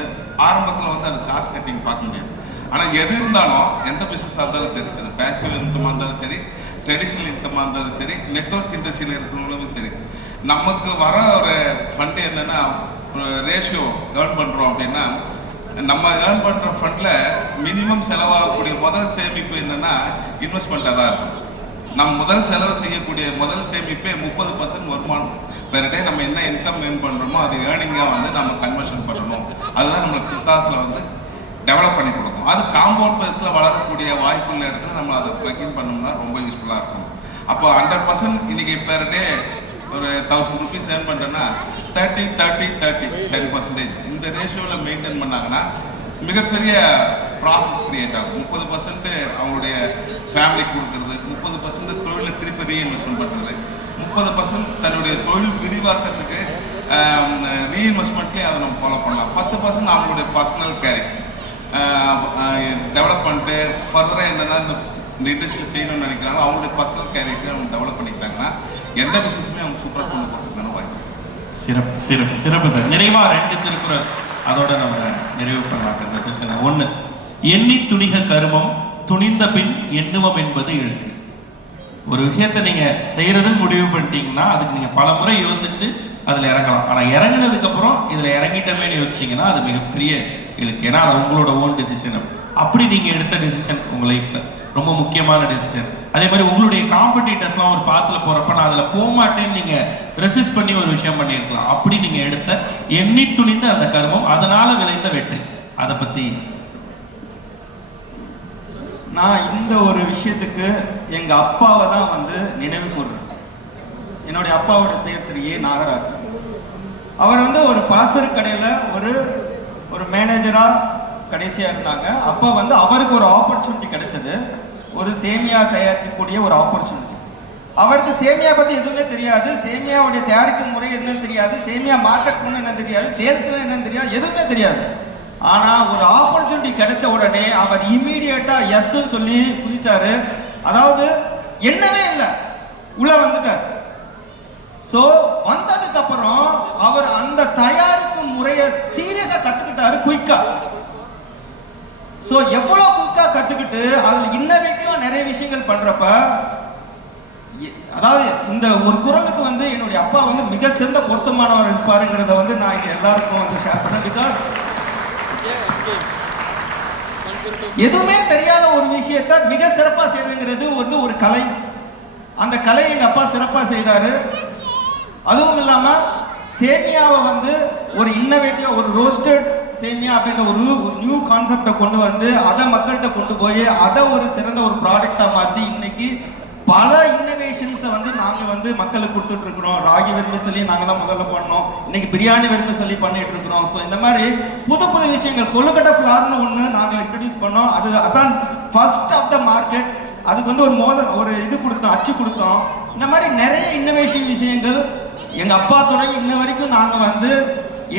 ஆரம்பத்தில் வந்து அது காஸ்ட் கட்டிங் பார்க்க முடியாது. ஆனால் எது இருந்தாலும் எந்த பிஸ்னஸாக இருந்தாலும் சரி, அது பேசிவ் இன்கமாக இருந்தாலும் சரி, ட்ரெடிஷ்னல் இன்கமாக இருந்தாலும் சரி, நெட்வொர்க் இண்டஸ்ட்ரியில் இருக்கிறவங்களும் சரி, நமக்கு வர ஒரு ஃபண்டு என்னென்னா ஒரு ரேஷியோ ஏர்ன் பண்ணுறோம் அப்படின்னா, நம்ம ஏர்ன் பண்ணுற ஃபண்டில் மினிமம் செலவாகக்கூடிய முதல் சேமிப்பு என்னென்னா இன்வெஸ்ட்மெண்ட்டாக தான் இருக்கும். நம்ம முதல் செலவு செய்யக்கூடிய முதல் சேமிப்பே 30% வருமானம் பெர் டே. நம்ம என்ன இன்கம் ஏர்ன் பண்ணுறோமோ அது ஏர்னிங்காக வந்து நம்ம கன்வர்ஷன் பண்ணணும். அதுதான் நம்மளுக்கு பிற்காலத்தில் வந்து டெவலப் பண்ணி கொடுக்கும். அது காம்பவுண்ட் பேஸில் வளரக்கூடிய வாய்ப்புள்ள இடத்துல நம்ம அதை ப்ளக்இன் பண்ணோம்னா ரொம்ப யூஸ்ஃபுல்லாக இருக்கும். அப்போ 100% இன்னைக்கு பெர் டே ஒரு 1000 rupees ஏர்ன் பண்ணுறேன்னா 30-30-30 10% இந்த ரேஷியோவில் மெயின்டைன் பண்ணாங்கன்னா மிகப்பெரிய ப்ராசஸ் கிரியேட் ஆகும். 30% அவங்களுடைய ஃபேமிலி கொடுக்கறது, 30% தொழிலில் திருப்பி ரீஇன்வெஸ்ட்மெண்ட் பண்ணுறது, 30% தன்னுடைய தொழில் விரிவாக்கத்துக்கு ரீஇன்வெஸ்ட்மெண்ட்லேயே அதை நம்ம ஃபாலோ பண்ணலாம். 10% அவங்களுடைய பர்சனல் கேரக்டர் டெவலப் பண்ணிட்டு ஃபர்தராக என்னென்னா இந்த இண்டஸ்ட்ரியில் செய்யணும்னு நினைக்கிறாங்களோ அவங்களுடைய பர்சனல் கேரக்டர் அவங்க டெவலப் பண்ணிக்கிட்டாங்கன்னா எந்த பிஸ்னஸுமே அவங்க சூப்பராக கொண்டு போகிறதுக்கான வாய்ப்பு. சிறப்பு சிறப்பு சிறப்பு சார். நிறைவா 2 திருக்குறள் அதோட நம்ம நிறைவு பண்ணலாம் இந்த செஷன். 1, எண்ணி துணிக கருமம் துணிந்த பின் எண்ணுவம் என்பது இழுக்கு. ஒரு விஷயத்தை நீங்க செய்யறதுன்னு முடிவு பண்ணிட்டீங்கன்னா அதுக்கு நீங்க பல முறை யோசிச்சு அதுல இறங்கலாம். ஆனா இறங்கினதுக்கு அப்புறம் இதுல இறங்கிட்டமேன்னு யோசிச்சீங்கன்னா அது மிகப்பெரிய இழுக்கு. ஏன்னா அது உங்களோட ஓன் டெசிஷன். அப்படி நீங்க எடுத்த டெசிஷன் உங்க லைஃப்ல ரொம்ப முக்கியமான டெசிஷன். அதே மாதிரி உங்களுடைய காம்படிட்டர்ஸ்லாம் ஒரு பாத்துல போறப்ப நான் அதுல போக மாட்டேன்னு நீங்க ரெசிஸ்ட் பண்ணி ஒரு விஷயம் பண்ணியிருக்கலாம். அப்படி நீங்க எடுத்த எண்ணி துணிந்த அந்த கர்மம் அதனால விளைந்த வெற்றி, அதை பத்தி. நான் இந்த ஒரு விஷயத்துக்கு எங்க அப்பாவை தான் வந்து நினைவு கூறுறேன். என்னுடைய அப்பாவோட பேர் திரு ஏ. நாகராஜன். அவர் வந்து ஒரு பலசரக்கு கடையில ஒரு மேனேஜரா கடைசியா இருந்தாங்க. அப்ப வந்து அவருக்கு ஒரு ஆப்பர்ச்சுனிட்டி கிடைச்சது, ஒரு சேமியா தயாரிக்கக்கூடிய ஒரு ஆப்பர்ச்சுனிட்டி. அவருக்கு சேமியா பத்தி எதுவுமே தெரியாது, சேமியாவுடைய தயாரிக்கும் முறை என்னன்னு தெரியாது, சேமியா மார்க்கெட் பண்ண என்னன்னு தெரியாது, சேல்ஸ் என்னன்னு தெரியாது, எதுவுமே தெரியாது. ஆனா ஒரு ஆப்பர்ச்சுனிட்டி கிடைச்ச உடனே அவர் இமீடியட்டா எஸ் சொல்லி குதிச்சாரு. அதாவது என்னவே இல்லை, உள்ள வந்துட்டார். சோ வந்ததுக்கு அப்புறம் அவர் அந்த தயாரிக்கும் முறையை சீரியஸா கத்துக்கிட்டாரு, குயிக்கா. சோ எவ்வளவு குயிக்கா கத்துக்கிட்டு அதுல இன்னோவேட்டிவா நிறைய விஷயங்கள் பண்றப்ப, அதாவது இந்த ஒரு குரலுக்கு வந்து என்னுடைய அப்பா வந்து மிக சிறந்த பொருத்தமானவர் இருப்பாருங்கிறத வந்து நான் இங்க எல்லாருக்கும் வந்து ஷேர் பண்ணேன். பிகாஸ் எதுவுமே தெரியாத ஒரு விஷயத்தை மிக சிறப்பா செய்யறதுங்கிறது வந்து ஒரு கலை. அந்த கலையை எங்க அப்பா சிறப்பா செய்தாரு. அதுவும் இல்லாம சேமியாவை வந்து ஒரு இன்னோவேட்டிவா, ஒரு ரோஸ்டட் சேமியா அப்படின்ற ஒரு நியூ கான்செப்டை கொண்டு வந்து அதை மக்கள்கிட்ட கொண்டு போய் அதை ஒரு சிறந்த ஒரு ப்ராடக்டா மாற்றி இன்னைக்கு பல இன்னோவேஷன்ஸை வந்து நாங்கள் வந்து மக்களுக்கு கொடுத்துட்டு இருக்கிறோம். ராகி வெர்மிசெல்லி நாங்கள் தான் முதல்ல பண்ணோம், இன்னைக்கு பிரியாணி வெர்மிசெல்லி பண்ணிட்டு இருக்கிறோம். ஸோ இந்த மாதிரி புது புது விஷயங்கள், கொழுக்கட்டை ஃப்ளார்னு ஒன்று நாங்கள் இன்ட்ரடியூஸ் பண்ணோம். அதான் ஃபர்ஸ்ட் ஆஃப் த மார்க்கெட். அதுக்கு வந்து ஒரு இது கொடுத்தோம், அச்சு கொடுத்தோம். இந்த மாதிரி நிறைய இன்னோவேஷன் விஷயங்கள் எங்க அப்பா தொடங்கி இன்ன வரைக்கும் நாங்க வந்து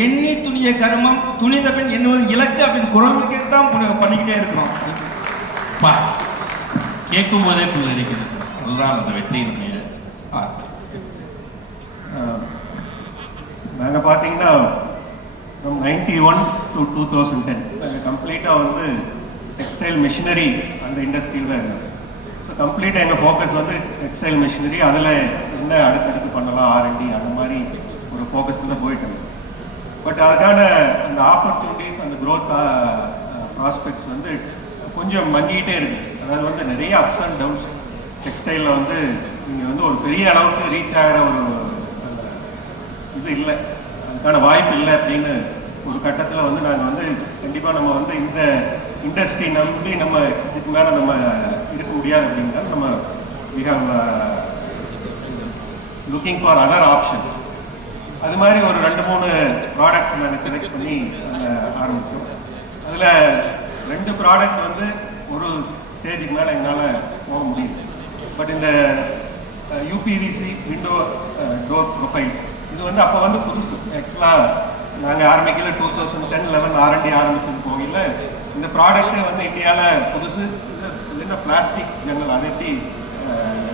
எண்ணி துணிய கர்மம் துணிந்த பின் எண்ணுவது இலக்கு அப்படின்னு குரலுக்கே தான் பண்ணிக்கிட்டே இருக்கிறோம். கேட்கும் போதே புரிகிறது. அதுதான் அந்த வெற்றியினுடைய. நாங்கள் பார்த்தீங்கன்னா 91 to 2010 நாங்கள் கம்ப்ளீட்டாக வந்து டெக்ஸ்டைல் மிஷினரி அந்த இண்டஸ்ட்ரியில் தான் இருந்தோம். ஸோ கம்ப்ளீட்டாக எங்கள் ஃபோக்கஸ் வந்து டெக்ஸ்டைல் மிஷினரி, அதில் என்ன அடுத்தடுத்து பண்ணலாம், R&D அந்த மாதிரி ஒரு ஃபோக்கஸில் தான் போயிட்டு இருந்தோம். பட் அதுக்கான அந்த ஆப்பர்ச்சுனிட்டிஸ், அந்த க்ரோத் ப்ராஸ்பெக்ட்ஸ் வந்து கொஞ்சம் மங்கிக்கிட்டே இருக்குது. அதாவது வந்து நிறைய அப்ஸ் அண்ட் டவுன்ஸ். டெக்ஸ்டைலில் வந்து நீங்கள் வந்து ஒரு பெரிய அளவுக்கு ரீச் ஆகிற ஒரு இது இல்லை, அதுக்கான வாய்ப்பு இல்லை அப்படின்னு ஒரு கட்டத்தில் வந்து நாங்கள் வந்து கண்டிப்பாக நம்ம வந்து இந்த இண்டஸ்ட்ரி நம்பி நம்ம இதுக்கு மேலே நம்ம இருக்க முடியாது அப்படின்னா நம்ம we have looking for other options. அது மாதிரி ஒரு 2-3 ப்ராடக்ட்ஸ் நாங்கள் செலக்ட் பண்ணி ஆரம்பித்தோம். அதில் 2 ப்ராடக்ட் வந்து ஒரு ஸ்டேஜுக்கு மேலே எங்களால் போக முடியும். பட் இந்த யூபிவிசி விண்டோ டோர் ப்ரொஃபைல்ஸ் இது வந்து அப்போ வந்து புதுசு. ஆக்சுவலாக நாங்கள் ஆரம்பிக்கல 2010-11 R&D ஆரம்பிச்சது போகல. இந்த ப்ராடக்ட்டே வந்து இந்தியாவில் புதுசு. இது என்ன பிளாஸ்டிக் ஜன்னல், அதை எப்படி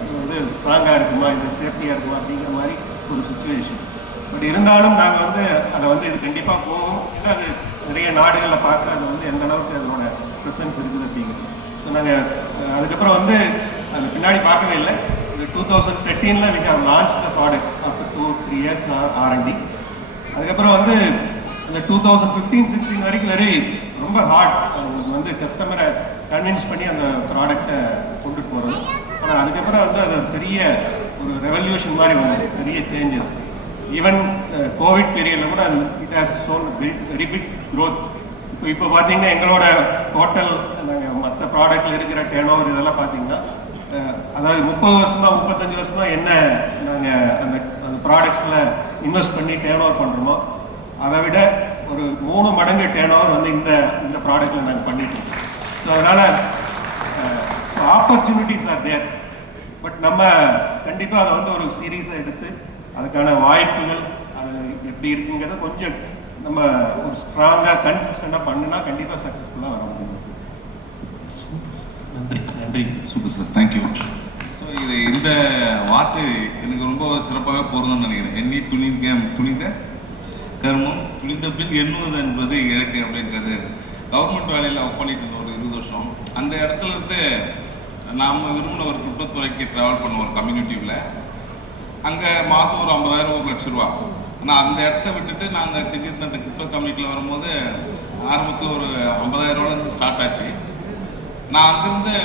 இது வந்து ஸ்ட்ராங்காக இருக்குமா, இது சேஃப்டியாக இருக்குமா அப்படிங்கிற மாதிரி ஒரு சுச்சுவேஷன். பட் இருந்தாலும் நாங்கள் வந்து அதை வந்து இது கண்டிப்பாக போகும், இல்லை அது நிறைய நாடுகளில் பார்க்குறது வந்து எந்த அளவுக்கு அதோட ப்ரெசன்ஸ் இருக்குது அப்படிங்கிறது. ஸோ நாங்கள் அதுக்கப்புறம் வந்து அது பின்னாடி பார்க்கவே இல்லை. இந்த 2013 we have launched the product after 2-3 years R&D. அதுக்கப்புறம் வந்து இந்த 2015-16 வரைக்கும் ரொம்ப ஹார்ட் வந்து கஸ்டமரை கன்வின்ஸ் பண்ணி அந்த ப்ராடக்டை கொண்டுட்டு போகிறது. ஆனால் அதுக்கப்புறம் வந்து அது பெரிய ஒரு ரெவல்யூஷன் மாதிரி வந்து பெரிய சேஞ்சஸ். ஈவன் கோவிட் பீரியடில் கூட it has shown very big growth. இப்போ பார்த்தீங்கன்னா எங்களோட டோட்டல் நாங்கள் மற்ற ப்ராடக்டில் இருக்கிற டேர்ன் ஓவர் இதெல்லாம் பார்த்தீங்கன்னா, அதாவது 30 வருஷமா 35 வருஷமா என்ன நாங்கள் அந்த ப்ராடக்ட்ஸில் இன்வெஸ்ட் பண்ணி டேர்ன் ஓவர் பண்ணுறோமோ அதை விட ஒரு 3 மடங்கு டேர்ன் ஓவர் வந்து இந்த ப்ராடக்ட்டில் நாங்கள் பண்ணிட்டோம். ஸோ அதனால் ஆப்பர்ச்சுனிட்டிஸ் ஆர் தேர். பட் நம்ம கண்டிப்பாக அதை வந்து ஒரு சீரியஸாக எடுத்து அதுக்கான வாய்ப்புகள் அது எப்படி இருக்குங்கிறத கொஞ்சம் நம்ம ஒரு ஸ்ட்ராங்காக கன்சிஸ்டண்டாக பண்ணுனா கண்டிப்பாக சக்ஸஸ்ஃபுல்லாக வர முடியும். நன்றி நன்றி. Super sir, thank you. ஸோ இது இந்த வார்த்தை எனக்கு ரொம்ப சிறப்பாக பொருந்தும்னு நினைக்கிறேன். எண்ணி துணிந்த கர்மம் துணிந்த பின் எண்ணுவது என்பது இழக்கு அப்படின்றது. கவர்மெண்ட் வேலையில் ஒர்க் பண்ணிட்டு இருந்தோம் ஒரு 20 வருஷம். அந்த இடத்துல இருந்து நாம் விரும்பின ஒரு குற்றத்துறைக்கு ட்ராவல் பண்ண ஒரு கம்யூனிட்டியில் அங்கே மாதம் ஒரு 50,000 1 லட்ச ரூபா. ஆனால் அந்த இடத்த விட்டுட்டு நாங்கள் செஞ்சிருந்த அந்த கிரிப்டோ கம்யூனிட்டியில் வரும்போது ஆரம்பத்தில் ஒரு 50,000 ரூபாலேருந்து ஸ்டார்ட் ஆச்சு. நான் அங்கேருந்து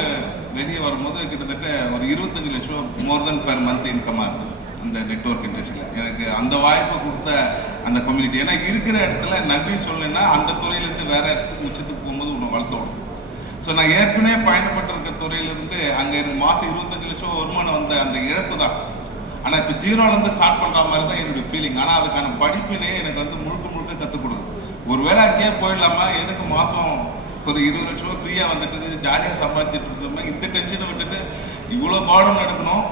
வெளியே வரும்போது கிட்டத்தட்ட ஒரு 25 லட்ச ரூபா மோர் தென் பெர் மந்த் இன்கமாக இருந்தது அந்த நெட்வொர்க் இண்டஸ்ட்ரியில். எனக்கு அந்த வாய்ப்பை கொடுத்த அந்த கம்யூனிட்டி, ஏன்னா இருக்கிற இடத்துல நன்றி சொல்லலைன்னா அந்த துறையிலேருந்து வேறு இடத்துக்கு உச்சத்துக்கு போகும்போது உன்னை வளர்த்தோடும். ஸோ நான் ஏற்கனவே பயணப்பட்டிருக்க துறையிலேருந்து அங்கே எனக்கு மாதம் 25 லட்சம் வருமானம் வந்த அந்த இழப்பு தான். ஆனால் இப்போ ஜீரோலேருந்து ஸ்டார்ட் பண்ணுற மாதிரி தான் என்னுடைய ஃபீலிங். ஆனால் அதுக்கான படிப்பினையே எனக்கு வந்து முழுக்க கற்றுக் கொடுக்குது. ஒருவேளை அங்கேயே போயிடலாமா, எதுக்கு மாதம் ஒரு 20 லட்ச ரூபா ஃப்ரீயாக வந்துட்டு ஜாலியாக சம்பாதிச்சுட்டு இருந்தோம்னா இந்த டென்ஷனை விட்டுட்டு இவ்வளோ பாடம் நடக்கணும்,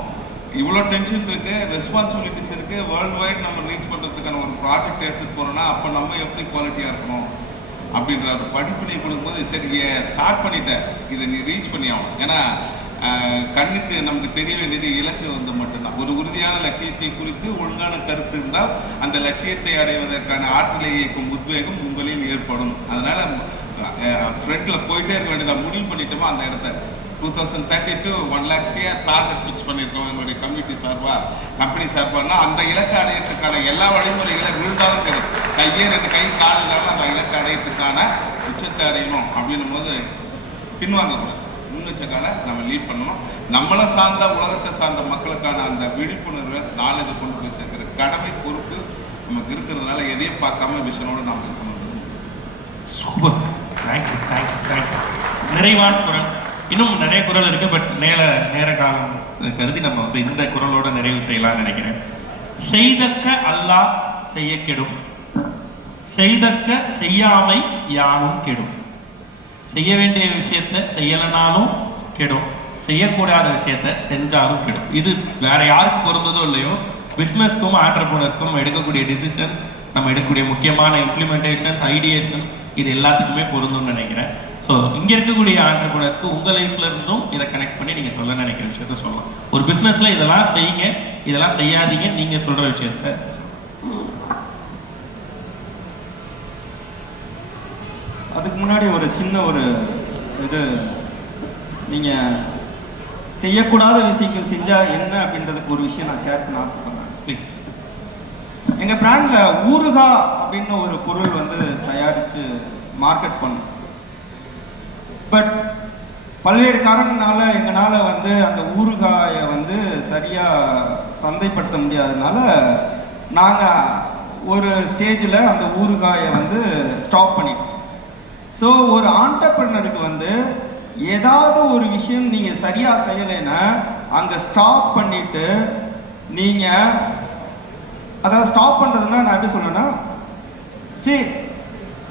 இவ்வளோ டென்ஷன் இருக்குது, ரெஸ்பான்சிபிலிட்டிஸ் இருக்குது, வேர்ல்டு வைட் நம்ம ரீச் பண்ணுறதுக்கான ஒரு ப்ராஜெக்ட் எடுத்துகிட்டு போகிறோன்னா அப்போ நம்ம எப்படி குவாலிட்டியாக இருக்கணும் அப்படின்ற ஒரு படிப்பினை கொடுக்கும்போது சரி ஸ்டார்ட் பண்ணிட்டேன், இதை நீ ரீச் பண்ணி ஆகணும். ஏன்னா கண்ணுக்கு நமக்கு தெரிய வேண்டியது இலக்கு வந்து மட்டும்தான். ஒரு உறுதியான லட்சியத்தை குறித்து ஒழுங்கான கருத்து இருந்தால் அந்த லட்சியத்தை அடைவதற்கான ஆற்றலை இயக்கும் உத்வேகம் உங்களில் ஏற்படும். அதனால ஃப்ரண்ட்டில் போயிட்டே இருக்க வேண்டியதாக முடிவு பண்ணிட்டோமா அந்த இடத்த 2032 1 lakh டார்கெட் ஃபிக்ஸ் பண்ணியிருக்கோம் எங்களுடைய கம்யூனிட்டி சார்பாக கம்பெனி சார்பானா அந்த இலக்கு அடையிறதுக்கான எல்லா வழிமுறைகளை விழுந்தாலும் சரி கையே 2 கை கால் இல்லாமல் அந்த இலக்கு அடையிறதுக்கான உச்சத்தை அடையணும் அப்படின்னும் போது பின்வாங்கக்கூடாது. முன்னுச்சக்கால நம்ம லீட் பண்ணணும். நம்மளை சார்ந்த உலகத்தை சார்ந்த மக்களுக்கான அந்த விழிப்புணர்வை நாலேஜை கொண்டு போய் சேர்க்கிற கடமை பொறுப்பு நமக்கு இருக்கிறதுனால எதையும் பார்க்காம விஷனோடு நாம் இருக்கணும். Super, thank you thank you thank you. நிறைவான குரல், இன்னும் நிறைய குரல் இருக்கு, பட் நேர காலம் கருதி நம்ம வந்து இந்த குரலோட நிறைவு செய்யலாம்னு நினைக்கிறேன். செய்தக்க அல்லாஹ் செய்ய கெடும், செய்தக்க செய்யாமை யானும் கெடும். செய்ய வேண்டிய விஷயத்த செய்யலைனாலும் கெடும், செய்யக்கூடாத விஷயத்த செஞ்சாலும் கெடும். இது வேற யாருக்கு பொருந்ததோ இல்லையோ, பிஸ்னஸ்க்கும் ஆண்டர்பிரினர்ஸ்க்கும் எடுக்கக்கூடிய டிசிஷன்ஸ், நம்ம எடுக்கக்கூடிய முக்கியமான இம்ப்ளிமெண்டேஷன்ஸ், ஐடியேஷன்ஸ், இது எல்லாத்துக்குமே பொருந்தும்னு நினைக்கிறேன். ஸோ இங்கே இருக்கக்கூடிய ஆண்டர்பிரினர்ஸ்க்கு உங்கள் லைஃப்ல இருந்தும் இதை கனெக்ட் பண்ணி நீங்கள் சொல்ல நினைக்கிற விஷயத்த சொல்லலாம். ஒரு பிஸ்னஸில் இதெல்லாம் செய்யுங்க, இதெல்லாம் செய்யாதீங்க, நீங்கள் சொல்கிற விஷயத்த. அதுக்கு முன்னாடி ஒரு சின்ன ஒரு இது, நீங்கள் செய்யக்கூடாத விஷயங்கள் செஞ்சால் என்ன அப்படின்றதுக்கு ஒரு விஷயம் நான் ஷேர் பண்ண ஆசைப்படுறேன். ப்ளீஸ். எங்கள் பிராண்டில் ஊறுகா அப்படின்னு ஒரு பொருள் வந்து தயாரித்து மார்க்கெட் பண்ணோம். பட் பல்வேறு காரணங்களால எங்களால் வந்து அந்த ஊறுகாயை வந்து சரியாக சந்தைப்படுத்த முடியாததுனால நாங்கள் ஒரு ஸ்டேஜில் அந்த ஊறுகாயை வந்து ஸ்டாப் பண்ணிட்டோம். ஸோ ஒரு ஆண்டர்பிரினருக்கு வந்து ஏதாவது ஒரு விஷயம் நீங்கள் சரியாக செய்யலைன்னா அங்கே ஸ்டாப் பண்ணிவிட்டு நீங்கள், அதாவது ஸ்டாப் பண்ணுறதுன்னா நான் எப்படி சொல்லுவேன்னா,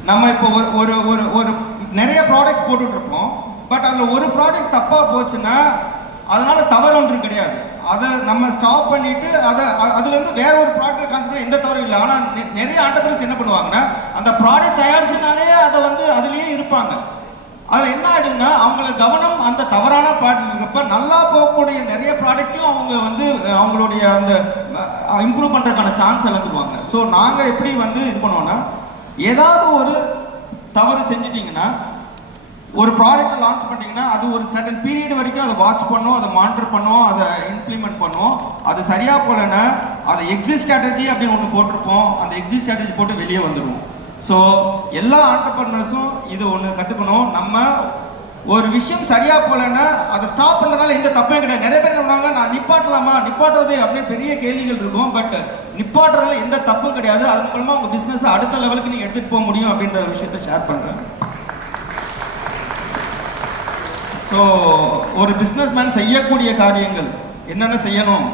நம்ம இப்போ ஒரு ஒரு ஒரு நிறைய ப்ராடக்ட்ஸ் போட்டுட்ருப்போம். பட் அதில் ஒரு ப்ராடக்ட் தப்பாக போச்சுன்னா அதனால தவறு ஒன்று கிடையாது. அதை நம்ம ஸ்டாப் பண்ணிவிட்டு அதுலேருந்து வேற ஒரு ப்ராடக்ட் கான்செப்ட் எந்த தவறும் இல்லை. ஆனால் நிறைய ஆண்டர்பிரினர்ஸ் என்ன பண்ணுவாங்கன்னா, அந்த ப்ராடக்ட் தயாரிச்சுனாலே அதை வந்து அதுலேயே இருப்பாங்க. அதில் என்ன ஆகிடுங்கன்னா அவங்களுக்கு கவனம் அந்த தவறான ப்ராடக்ட் இருக்கிறப்ப நல்லா போகக்கூடிய நிறைய ப்ராடக்ட்டையும் அவங்க வந்து அவங்களுடைய அந்த இம்ப்ரூவ் பண்ணுறதுக்கான சான்ஸ் இழந்துருவாங்க. ஸோ நாங்கள் எப்படி வந்து இது பண்ணுவோன்னா, ஏதாவது ஒரு தவறு செஞ்சிட்டிங்கன்னா, ஒரு ப்ராடக்ட்டை லான்ச் பண்ணிங்கன்னா அது ஒரு சர்டன் பீரியட் வரைக்கும் அதை வாட்ச் பண்ணோம், அதை மானிட்டர் பண்ணோம், அதை இம்ப்ளிமெண்ட் பண்ணோம். அது சரியாக போகலன்னா அதை எக்ஸிட் ஸ்ட்ராட்டஜி அப்படின்னு ஒன்று போட்டிருப்போம், அந்த எக்ஸிட் ஸ்ட்ராட்டஜி போட்டு வெளியே வந்துடுவோம். ஸோ எல்லா ஆண்டர்பிரினர்ஸும் இது ஒன்று கற்றுக்கணும். நம்ம ஒரு விஷயம் சரியாக போகலன்னா அதை ஸ்டாப் பண்ணுறதுனால எந்த தப்பே கிடையாது. நிறைய பேர் சொன்னாங்க, நான் நிப்பாட்டலாமா, நிப்பாட்டுறது அப்படின்னு பெரிய கேள்விகள் இருக்கும். பட் நிப்பாட்டுறதுல எந்த தப்பும் கிடையாது. அது மூலமாக உங்கள் பிஸ்னஸை அடுத்த லெவலுக்கு நீங்கள் எடுத்துகிட்டு போக முடியும் அப்படின்ற ஒரு விஷயத்தை ஷேர் பண்ணுறேன். ஸோ ஒரு பிஸ்னஸ் மேன் செய்யக்கூடிய காரியங்கள் என்னென்ன செய்யணும்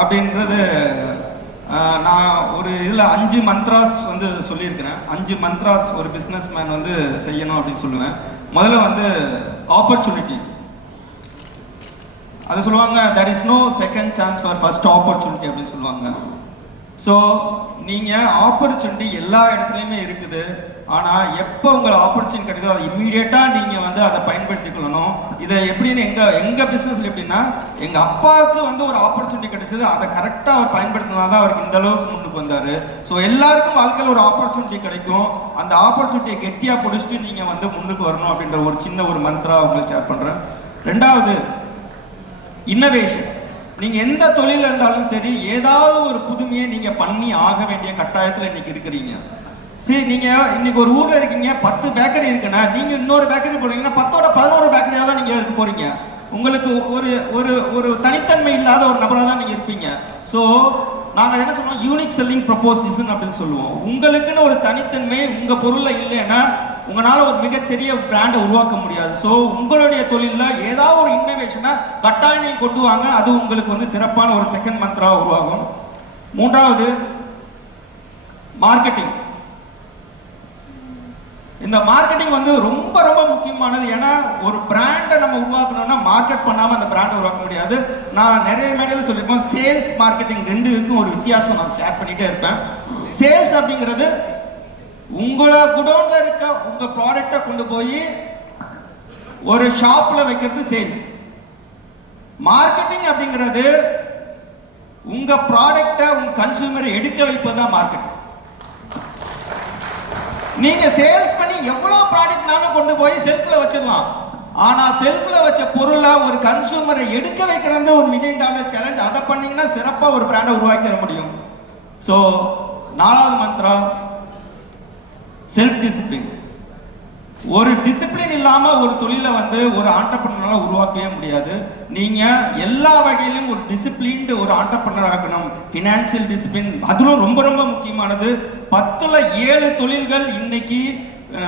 அப்படின்றது நான் ஒரு இதில் 5 மந்த்ராஸ் வந்து சொல்லியிருக்கிறேன். 5 மந்த்ராஸ் ஒரு பிஸ்னஸ் மேன் வந்து செய்யணும் அப்படின்னு சொல்லுவேன். முதல்ல வந்து ஆப்பர்ச்சுனிட்டி. அதை சொல்லுவாங்க, there is no second chance for first opportunity அப்படின்னு சொல்லுவாங்க. ஸோ நீங்கள் ஆப்பர்ச்சுனிட்டி எல்லா இடத்துலையுமே இருக்குது. ஆனால் எப்போ உங்கள் ஆப்பர்ச்சுனிட்டி கிடைக்குதோ அதை இம்மீடியட்டாக நீங்கள் வந்து அதை பயன்படுத்தி கொள்ளணும். இதை எப்படின்னு எங்கள் பிஸ்னஸில் எப்படின்னா, எங்கள் அப்பாவுக்கு வந்து ஒரு ஆப்பர்ச்சுனிட்டி கிடைச்சது, அதை கரெக்டாக அவர் பயன்படுத்தினா தான் அவருக்கு இந்த அளவுக்கு முன்னுக்கு வந்தார். ஸோ எல்லாருக்கும் வாழ்க்கையில் ஒரு ஆப்பர்ச்சுனிட்டி கிடைக்கும். அந்த ஆப்பர்ச்சுனிட்டியை கெட்டியாக பிடிச்சிட்டு நீங்கள் வந்து முன்னுக்கு வரணும் அப்படின்ற ஒரு சின்ன ஒரு மந்த்ரா உங்களுக்கு ஷேர் பண்ணுறேன். ரெண்டாவது, இன்னோவேஷன். நீங்கள் எந்த தொழிலில் இருந்தாலும் சரி, ஏதாவது ஒரு புதுமையை நீங்கள் பண்ணி ஆக வேண்டிய கட்டாயத்தில் இன்னைக்கு இருக்கிறீங்க. சரி, நீங்கள் இன்னைக்கு ஒரு ஊரில் இருக்கீங்க, 10 பேக்கரி இருக்குன்னா நீங்கள் இன்னொரு பேக்கரி போறீங்கன்னா 10ஓட 11 பேக்கரியாக தான் நீங்கள் இருக்க போறீங்க. உங்களுக்கு ஒரு ஒரு ஒரு தனித்தன்மை இல்லாத ஒரு நபராக தான் நீங்கள் இருப்பீங்க. ஸோ நாங்கள் என்ன சொல்லுவோம், யூனிக் செல்லிங் ப்ரொபோசிஷன் அப்படின்னு சொல்லுவோம். உங்களுக்குன்னு ஒரு தனித்தன்மை உங்கள் பொருளில் இல்லைன்னா உங்களால் ஒரு மிகச்சிறிய பிராண்டை உருவாக்க முடியாது. ஸோ உங்களுடைய தொழிலில் ஏதாவது ஒரு இன்னோவேஷனை கட்டாயம் நீங்கள் கொண்டு வாங்க. அது உங்களுக்கு வந்து சிறப்பான ஒரு செகண்ட் மந்த்ராக உருவாகும். மூன்றாவது, மார்க்கெட்டிங். இந்த மார்க்கெட்டிங் வந்து ரொம்ப ரொம்ப முக்கியமானது. ஏன்னா ஒரு பிராண்டை நம்ம உருவாக்கணும்னா மார்க்கெட் பண்ணாமல் அந்த பிராண்டை உருவாக்க முடியாது. நான் நிறைய மேடையில் சொல்லியிருப்பேன், சேல்ஸ் மார்க்கெட்டிங் ரெண்டுக்கும் ஒரு வித்தியாசம் நான் ஷேர் பண்ணிகிட்டே இருப்பேன். சேல்ஸ் அப்படிங்கிறது உங்களை குடோன்ல இருக்க உங்க ப்ராடக்டை கொண்டு போய் ஒரு ஷாப்ல வைக்கிறது சேல்ஸ். மார்க்கெட்டிங் அப்படிங்கிறது உங்க ப்ராடக்டை உங்க கன்சூமரை எடுக்க வைப்பது தான் மார்க்கெட்டிங். நீங்க சேல்ஸ் பண்ணி எவ்வளவு ப்ராடக்ட்னாலும் கொண்டு போய் செல்ஃப்ல வச்சிடலாம். ஆனா செல்ஃப்ல வச்ச பொருளை ஒரு கன்சூமரை எடுக்க வைக்கிறது ஒரு $1 மில்லியன் சேலஞ்ச். அதை பண்ணீங்கன்னா சிறப்பா ஒரு பிராண்டை உருவாக்கிட முடியும். ஸோ 4வது மந்த்ரா, செல்ஃப் டிசிப்ளின். ஒரு டிசிப்ளின் இல்லாமல் ஒரு தொழிலை வந்து ஒரு ஆண்டர்பிரனரால் உருவாக்கவே முடியாது. நீங்கள் எல்லா வகையிலும் ஒரு டிசிப்ளின்டு ஒரு ஆண்டர்பிரனர் ஆகணும். ஃபினான்சியல் டிசிப்ளின் அதுவும் ரொம்ப ரொம்ப முக்கியமானது. 10ல் 7 தொழில்கள் இன்னைக்கு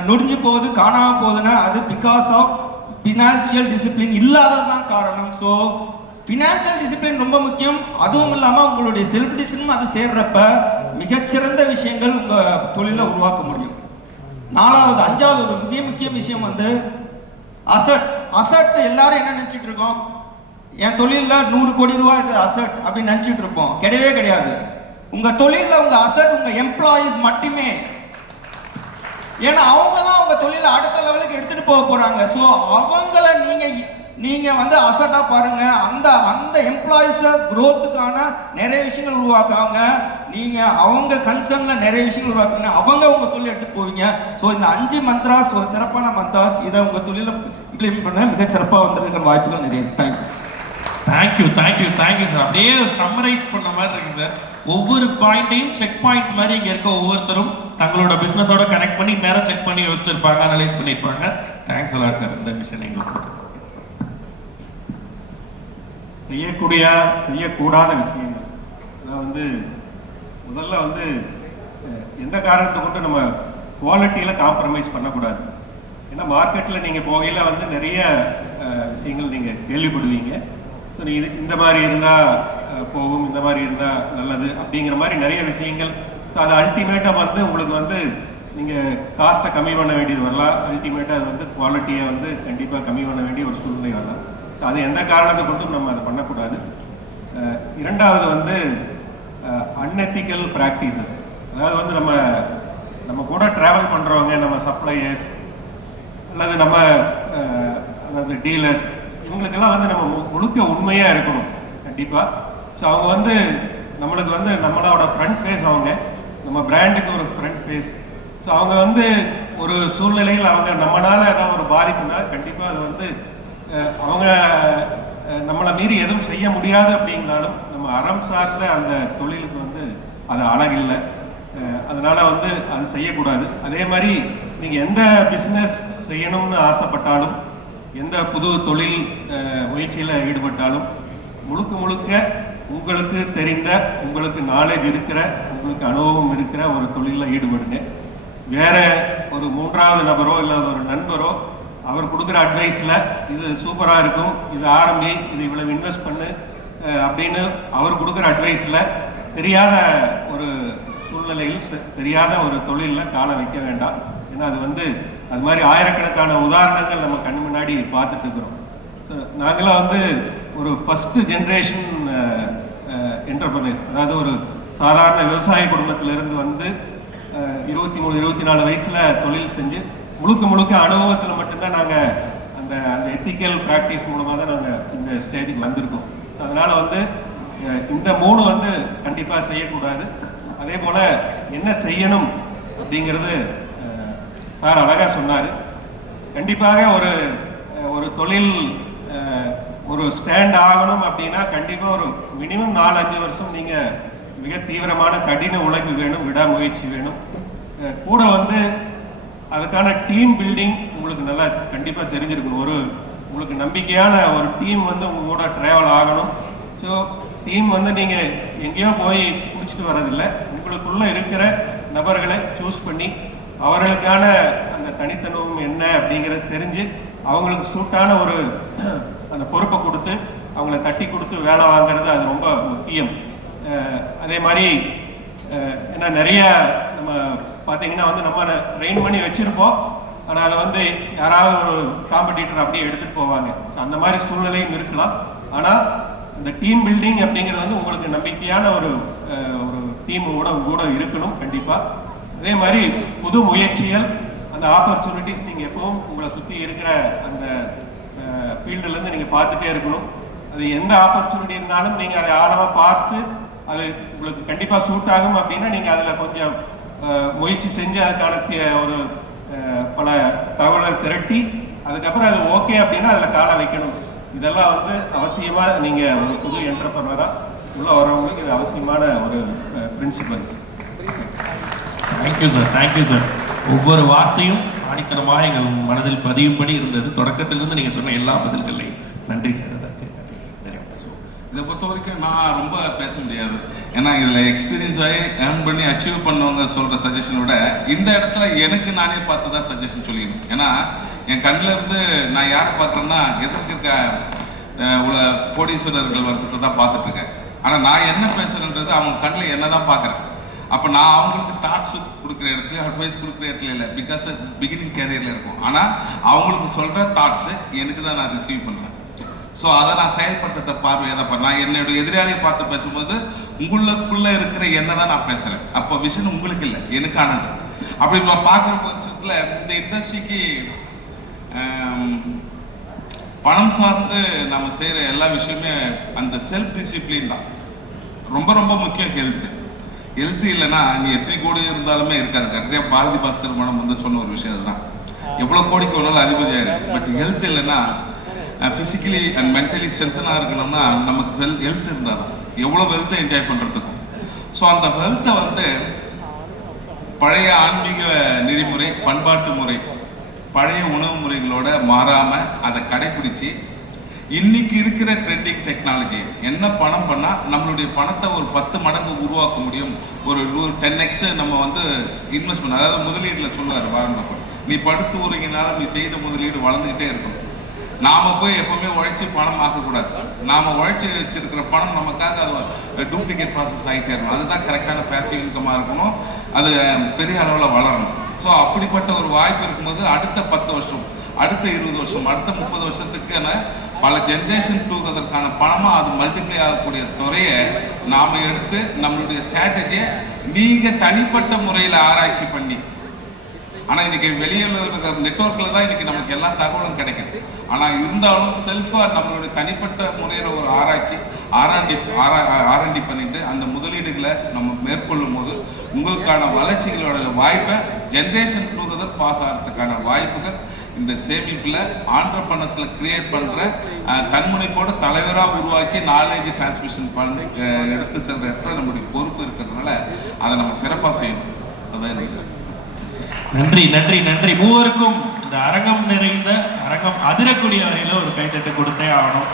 நொடிஞ்சு போகுது, காணாமல் போகுதுன்னா அது பிகாஸ் ஆஃப் ஃபினான்சியல் டிசிப்ளின் இல்லாததான் காரணம். ஸோ ஃபினான்சியல் டிசிப்ளின் ரொம்ப முக்கியம். அதுவும் இல்லாமல் உங்களுடைய செல்ஃப் டிசிப்ளின் அது சேர்றப்ப மிகச்சிறந்த விஷயங்கள் உங்கள் தொழிலில் உருவாக்க முடியும். 4வது, 5வது ஒரு மிக முக்கிய விஷயம் வந்து அசட். அசட் எல்லாரும் என்ன நினைச்சிட்டு இருக்கோம், என் தொழிலில் 100 கோடி ரூபாய் இருக்குது அசட் அப்படின்னு நினைச்சிட்டு இருப்போம். கிடையவே கிடையாது. உங்க தொழிலில் உங்க அசட் உங்க எம்ப்ளாயீஸ் மட்டுமே. ஏன்னா அவங்க தான் உங்க தொழிலை அடுத்த லெவலுக்கு எடுத்துட்டு போக போறாங்க. ஸோ அவங்கள நீங்க வந்து அசட்டா பாருங்க. அந்த எம்ப்ளாயிஸை growthக்கான நிறைய விஷயங்கள் உருவாக்குவாங்க. நீங்க அவங்க கன்சர்ன்ல நிறைய விஷயங்கள் உருவாக்குங்க. அவங்க உங்க தொழில் எடுத்து போவீங்க. ஸோ இந்த 5 மந்த்ராஸ் ஒரு சிறப்பான மந்த்ராஸ். இதை உங்க தொழில இம்ப்ளிமெண்ட் பண்ண மிக சிறப்பாக வந்திருக்கிற வாய்ப்புகள் நிறைய. Thank you sir. அப்படியே சம்மரைஸ் பண்ண மாதிரி இருக்கு சார். ஒவ்வொரு பாயிண்ட்டையும் செக் பாயிண்ட் மாதிரி இங்க இருக்க ஒவ்வொருத்தரும் தங்களோட பிசினஸோட கனெக்ட் பண்ணி நேரம் செக் பண்ணி யோசிச்சிருப்பாங்க, அனலைஸ் பண்ணியிருப்பாங்க. தேங்க்ஸ் அலாட் சார் இந்த விஷயம் எங்களுக்கு கொடுத்தது. செய்யக்கூடாத விஷயங்கள். அதாவது வந்து முதல்ல வந்து எந்த காரணத்தை கொண்டு நம்ம குவாலிட்டியில் காம்ப்ரமைஸ் பண்ணக்கூடாது. ஏன்னா மார்க்கெட்டில் நீங்கள் போகையில் வந்து நிறைய விஷயங்கள் நீங்கள் கேள்விப்படுவீங்க. ஸோ நீ இந்த மாதிரி இருந்தால் போகும், இந்த மாதிரி இருந்தால் நல்லது அப்படிங்கிற மாதிரி நிறைய விஷயங்கள். ஸோ அது அல்டிமேட்டாக வந்து உங்களுக்கு வந்து நீங்கள் காஸ்ட்டை கம்மி பண்ண வேண்டியது வரலாம். அல்டிமேட்டாக அது வந்து குவாலிட்டியை வந்து கண்டிப்பாக கம்மி பண்ண வேண்டிய ஒரு சூழ்நிலை வரலாம். ஸோ அது எந்த காரணத்தை கொண்டும் நம்ம அதை பண்ணக்கூடாது. இரண்டாவது வந்து அன்எத்திக்கல் ப்ராக்டிசஸ். அதாவது வந்து நம்ம கூட ட்ராவல் பண்ணுறவங்க, நம்ம சப்ளையர்ஸ் அல்லது நம்ம அதாவது டீலர்ஸ், இவங்களுக்கெல்லாம் வந்து நம்ம முழுக்க உண்மையாக இருக்கணும் கண்டிப்பாக. ஸோ அவங்க வந்து நம்மளுக்கு வந்து நம்மளோட ஃப்ரண்ட் ஃபேஸ், அவங்க நம்ம பிராண்டுக்கு ஒரு ஃப்ரண்ட் ஃபேஸ். ஸோ அவங்க வந்து ஒரு சூழ்நிலையில் அவங்க நம்மளால ஏதாவது ஒரு பாதிப்புனா கண்டிப்பாக அது வந்து அவங்க நம்மளை மீறி எதுவும் செய்ய முடியாது அப்படின்னாலும் நம்ம அறம் சார்ந்த அந்த தொழிலுக்கு வந்து அது அழகில்லை. அதனால வந்து அது செய்யக்கூடாது. அதே மாதிரி நீங்கள் எந்த பிஸ்னஸ் செய்யணும்னு ஆசைப்பட்டாலும், எந்த புது தொழில் முயற்சியில் ஈடுபட்டாலும் முழுக்க உங்களுக்கு தெரிந்த, உங்களுக்கு நாலேஜ் இருக்கிற, உங்களுக்கு அனுபவம் இருக்கிற ஒரு தொழிலில் ஈடுபடுங்க. வேற ஒரு 3வது நபரோ இல்லை ஒரு நண்பரோ அவர் கொடுக்குற அட்வைஸில் இது சூப்பராக இருக்கும், இது ஆரம்பி, இது இவ்வளவு இன்வெஸ்ட் பண்ணு அப்படின்னு அவர் கொடுக்குற அட்வைஸில் தெரியாத ஒரு சூழ்நிலையில் தெரியாத ஒரு தொழிலில் காலை வைக்க வேண்டாம். ஏன்னா அது வந்து அது மாதிரி ஆயிரக்கணக்கான உதாரணங்கள் நம்ம கண்ணு முன்னாடி பார்த்துட்டு இருக்கிறோம். ஸோ நாங்களாம் வந்து ஒரு ஃபஸ்ட்டு ஜென்ரேஷன் என்டர்பிரனர்ஸ், அதாவது ஒரு சாதாரண விவசாய குடும்பத்திலிருந்து வந்து 23-24 வயசுல தொழில் செஞ்சு முழுக்க அனுபவத்தில் மட்டும்தான் நாங்கள் அந்த எத்திக்கல் ப்ராக்டிஸ் மூலமாக தான் நாங்கள் இந்த ஸ்டேஜுக்கு வந்திருக்கோம். அதனால வந்து இந்த 3 வந்து கண்டிப்பாக செய்யக்கூடாது. அதே போல் என்ன செய்யணும் அப்படிங்கிறது சார் அழகாக சொன்னார். கண்டிப்பாக ஒரு தொழில் ஒரு ஸ்டாண்ட் ஆகணும் அப்படின்னா கண்டிப்பாக ஒரு மினிமம் 4-5 வருஷம் நீங்கள் மிக தீவிரமான கடின உழைப்பு வேணும், விடாமுயற்சி வேணும். கூட வந்து அதுக்கான டீம் பில்டிங் உங்களுக்கு நல்லா கண்டிப்பாக தெரிஞ்சிருக்கணும். உங்களுக்கு நம்பிக்கையான ஒரு டீம் வந்து உங்க கூட ட்ராவல் ஆகணும். ஸோ டீம் வந்து நீங்கள் எங்கேயோ போய் பிடிச்சிட்டு வரதில்லை, உங்களுக்குள்ள இருக்கிற நபர்களை சூஸ் பண்ணி அவர்களுக்கான அந்த தனித்தன்மையும் என்ன அப்படிங்கிறது தெரிஞ்சு அவங்களுக்கு சூட்டான ஒரு அந்த பொறுப்பை கொடுத்து அவங்கள தட்டி கொடுத்து வேலை வாங்குறது அது ரொம்ப முக்கியம். அதே மாதிரி ஏன்னா நிறைய நம்ம பார்த்தீங்கன்னா வந்து நம்ம ட்ரெயின் பண்ணி வச்சுருப்போம், ஆனால் அதை வந்து யாராவது ஒரு காம்படிட்டர் அப்படியே எடுத்துகிட்டு போவாங்க. ஸோ அந்த மாதிரி சூழ்நிலையும் இருக்கலாம். ஆனால் இந்த டீம் பில்டிங் அப்படிங்கிறது வந்து உங்களுக்கு நம்பிக்கையான ஒரு டீமோட கூட இருக்கணும் கண்டிப்பாக. அதே மாதிரி புது முயற்சிகள், அந்த ஆப்பர்ச்சுனிட்டிஸ் நீங்கள் எப்பவும் உங்களை சுற்றி இருக்கிற அந்த ஃபீல்டுலேருந்து நீங்கள் பார்த்துட்டே இருக்கணும். அது எந்த ஆப்பர்ச்சுனிட்டி இருந்தாலும் நீங்கள் அதை ஆழமாக பார்த்து அது உங்களுக்கு கண்டிப்பாக சூட் ஆகும் அப்படின்னா நீங்கள் அதில் கொஞ்சம் முயற்சி செஞ்சு அதுக்கான ஒரு பல தகவலை திரட்டி அதுக்கப்புறம் அது ஓகே அப்படின்னா அதில் காலை வைக்கணும். இதெல்லாம் வந்து அவசியமாக நீங்கள் ஒரு புது என்டர்பிரனராக உள்ள வரவங்களுக்கு இது அவசியமான ஒரு principle. Thank you sir, thank you sir. ஒவ்வொரு வார்த்தையும் ஆணித்தனமாக எங்கள் மனதில் பதியும்படி இருந்தது. தொடக்கத்திலிருந்து நீங்கள் சொன்ன எல்லா பதில்களையும் நன்றி சார். இதை பொறுத்த வரைக்கும் நான் ரொம்ப பேச முடியாது, ஏன்னா இதில் எக்ஸ்பீரியன்ஸ் ஆகி ஏர்ன் பண்ணி அச்சீவ் பண்ணவங்க சொல்கிற சஜஷனை விட இந்த இடத்துல எனக்கு நானே பார்த்து தான் சஜஷன் சொல்லிக்கணும். ஏன்னா என் கண்ணில் இருந்து நான் யாரை பார்க்குறேன்னா எதிர்க்க இருக்க கோடீஸ்வரர்கள் வர்க்கத்தை தான் பார்த்துட்ருக்கேன். ஆனால் நான் என்ன பேசுகிறேன்றது அவங்க கண்ணில் என்ன தான் பார்க்குறேன். அப்போ நான் அவங்களுக்கு தாட்ஸ் கொடுக்குற இடத்துல அட்வைஸ் கொடுக்குற இடத்துல இல்லை, பிகாஸ் பிகினிங் கேரியரில் இருக்கும். ஆனால் அவங்களுக்கு சொல்கிற தாட்ஸு எனக்கு தான் நான் ரிசீவ் பண்ணுறேன். ஸோ அதை நான் செயல்படுத்த பார்வையை தான் நான் என்னுடைய எதிராளியை பார்த்து பேசும்போது உங்களுக்குள்ளே இருக்கிற என்ன தான் நான் பேசுகிறேன். அப்போ விஷன் உங்களுக்கு இல்லை, எனக்கானது. அப்படி நான் பார்க்குற பட்சத்தில் இந்த இண்டஸ்ட்ரிக்கு பணம் சார்ந்து நம்ம செய்கிற எல்லா விஷயமே அந்த செல்ஃப் டிசிப்ளின் தான் ரொம்ப ரொம்ப முக்கியம். ஹெல்த்து இல்லைன்னா நீ எத்தனை கோடி இருந்தாலுமே இருக்காது. கரெக்டாக பாரதி பாஸ்கர் மேடம் வந்து சொன்ன ஒரு விஷயம் தான், எவ்வளோ கோடிக்கு ஒன்றாலும் அதிபதியாக இருக்கு, பட் ஹெல்த் இல்லைன்னா ஃபிசிக்கலி அண்ட் மென்டலி ஸ்ட்ரென்த்தனாக இருக்கணும்னா நமக்கு ஹெல்த் இருந்தால் தான் எவ்வளோ ஹெல்த்தை என்ஜாய் பண்ணுறதுக்கும். ஸோ அந்த ஹெல்த்தை வந்து பழைய ஆன்மீக நெறிமுறை, பண்பாட்டு முறை, பழைய உணவு முறைகளோட மாறாமல் அதை கடைபிடிச்சி இன்னைக்கு இருக்கிற ட்ரெண்டிங் டெக்னாலஜி என்ன பணம் பண்ணால் நம்மளுடைய பணத்தை ஒரு 10 மடங்கு உருவாக்க முடியும், ஒரு 10x நம்ம வந்து இன்வெஸ்ட்மெண்ட், அதாவது முதலீட்டில் சொல்லுவார் வாரன் பஃபெட், நீ படுத்து உறங்கினால நீ செய்த முதலீடு வளர்ந்துக்கிட்டே இருக்கும். நாம போய் எப்பவுமே உழைச்சி பணம் ஆக்கக்கூடாது. நாம உழைச்சி வச்சிருக்கிற பணம் நமக்காக அது டூப்ளிகேட் ப்ராசஸ் ஆகிட்டே இருக்கும். அதுதான் கரெக்டான பேசிவ் இன்கமாக இருக்கணும், அது பெரிய அளவில் வளரணும். ஸோ அப்படிப்பட்ட ஒரு வாய்ப்பு இருக்கும்போது அடுத்த 10 வருஷம், அடுத்த 20 வருஷம், அடுத்த 30 வருஷத்துக்கான பல ஜென்ரேஷன் டூக்கிறதுக்கான பணமாக அது மல்டிப்ளை ஆகக்கூடிய துறையை நாம் எடுத்து நம்மளுடைய ஸ்ட்ராட்டஜியை நீங்கள் தனிப்பட்ட முறையில் ஆராய்ச்சி பண்ணி, ஆனால் இன்னைக்கு வெளியில் இருக்கிற நெட்வொர்க்கில் தான் இன்னைக்கு நமக்கு எல்லா தகவலும் கிடைக்குது. ஆனால் இருந்தாலும் செல்ஃபாக நம்மளுடைய தனிப்பட்ட முறையில் ஒரு ஆராய்ச்சி ஆர்என்டி பண்ணிட்டு அந்த முதலீடுகளை நம்ம மேற்கொள்ளும் போது உங்களுக்கான வளர்ச்சிகளோட வாய்ப்பை ஜென்ரேஷன் டூகெதர் பாஸ் ஆகிறதுக்கான வாய்ப்புகள் இந்த சேமிப்பில் ஆண்டர்பிரனர்ஸில் கிரியேட் பண்ணுற தன்முனைப்போடு தலைவராக உருவாக்கி நாலேஜ் டிரான்ஸ்மிஷன் பண்ணி எடுத்து செல்கிற இடத்துல நம்முடைய பொறுப்பு இருக்கிறதுனால அதை நம்ம சிறப்பாக செய்யணும். அதான் எனக்கு நன்றி நன்றி நன்றி. மூவருக்கும் இந்த அரங்கம் நிறைந்த அரங்கம் அதிரக்கூடிய வகையில் ஒரு கைத்தட்டு கொடுத்தே ஆகணும்.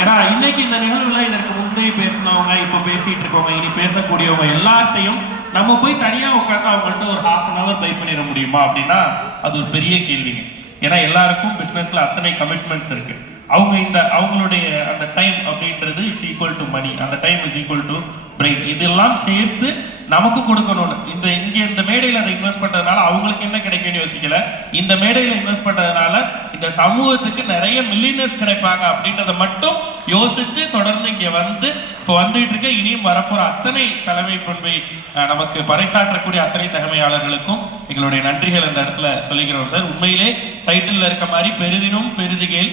ஏன்னா இன்னைக்கு இந்த நிகழ்வுல இதற்கு முந்தைய பேசினவங்க, இப்போ பேசிட்டு இருக்கவங்க, இனி பேசக்கூடியவங்க எல்லாத்தையும் நம்ம போய் தனியாக உட்காந்து அவங்கள்ட்ட ஒரு 1/2 hour பை பண்ணிட முடியுமா அப்படின்னா அது ஒரு பெரிய கேள்விங்க. ஏன்னா எல்லாருக்கும் பிஸ்னஸ்ல அத்தனை கமிட்மெண்ட்ஸ் இருக்கு. அவங்க அவங்களுடைய அந்த டைம் அப்படின்றது இட்ஸ் ஈக்குவல் டு மணி, அந்த time is equal to brain. இதெல்லாம் சேர்த்து நமக்கு கொடுக்கணும்னு இந்த மேடையில் அதை இன்வெஸ்ட் பண்ணுறதுனால அவங்களுக்கு என்ன கிடைக்கும்னு யோசிக்கல, இந்த மேடையில் இன்வெஸ்ட் பண்ணுறதுனால இந்த சமூகத்துக்கு நிறைய மில்லியனர்ஸ் கிடைப்பாங்க அப்படின்றத மட்டும் யோசிச்சு தொடர்ந்து இங்கே வந்து இப்போ வந்துகிட்டு இருக்க இனியும் வரப்போற அத்தனை தலைமை பண்பை நமக்கு பறைசாற்றக்கூடிய அத்தனை தகமையாளர்களுக்கும் எங்களுடைய நன்றிகள் இந்த இடத்துல சொல்லிக்கிறோம் சார். உண்மையிலே டைட்டில் இருக்க மாதிரி பெரிதினும் பெரிதுகேள்,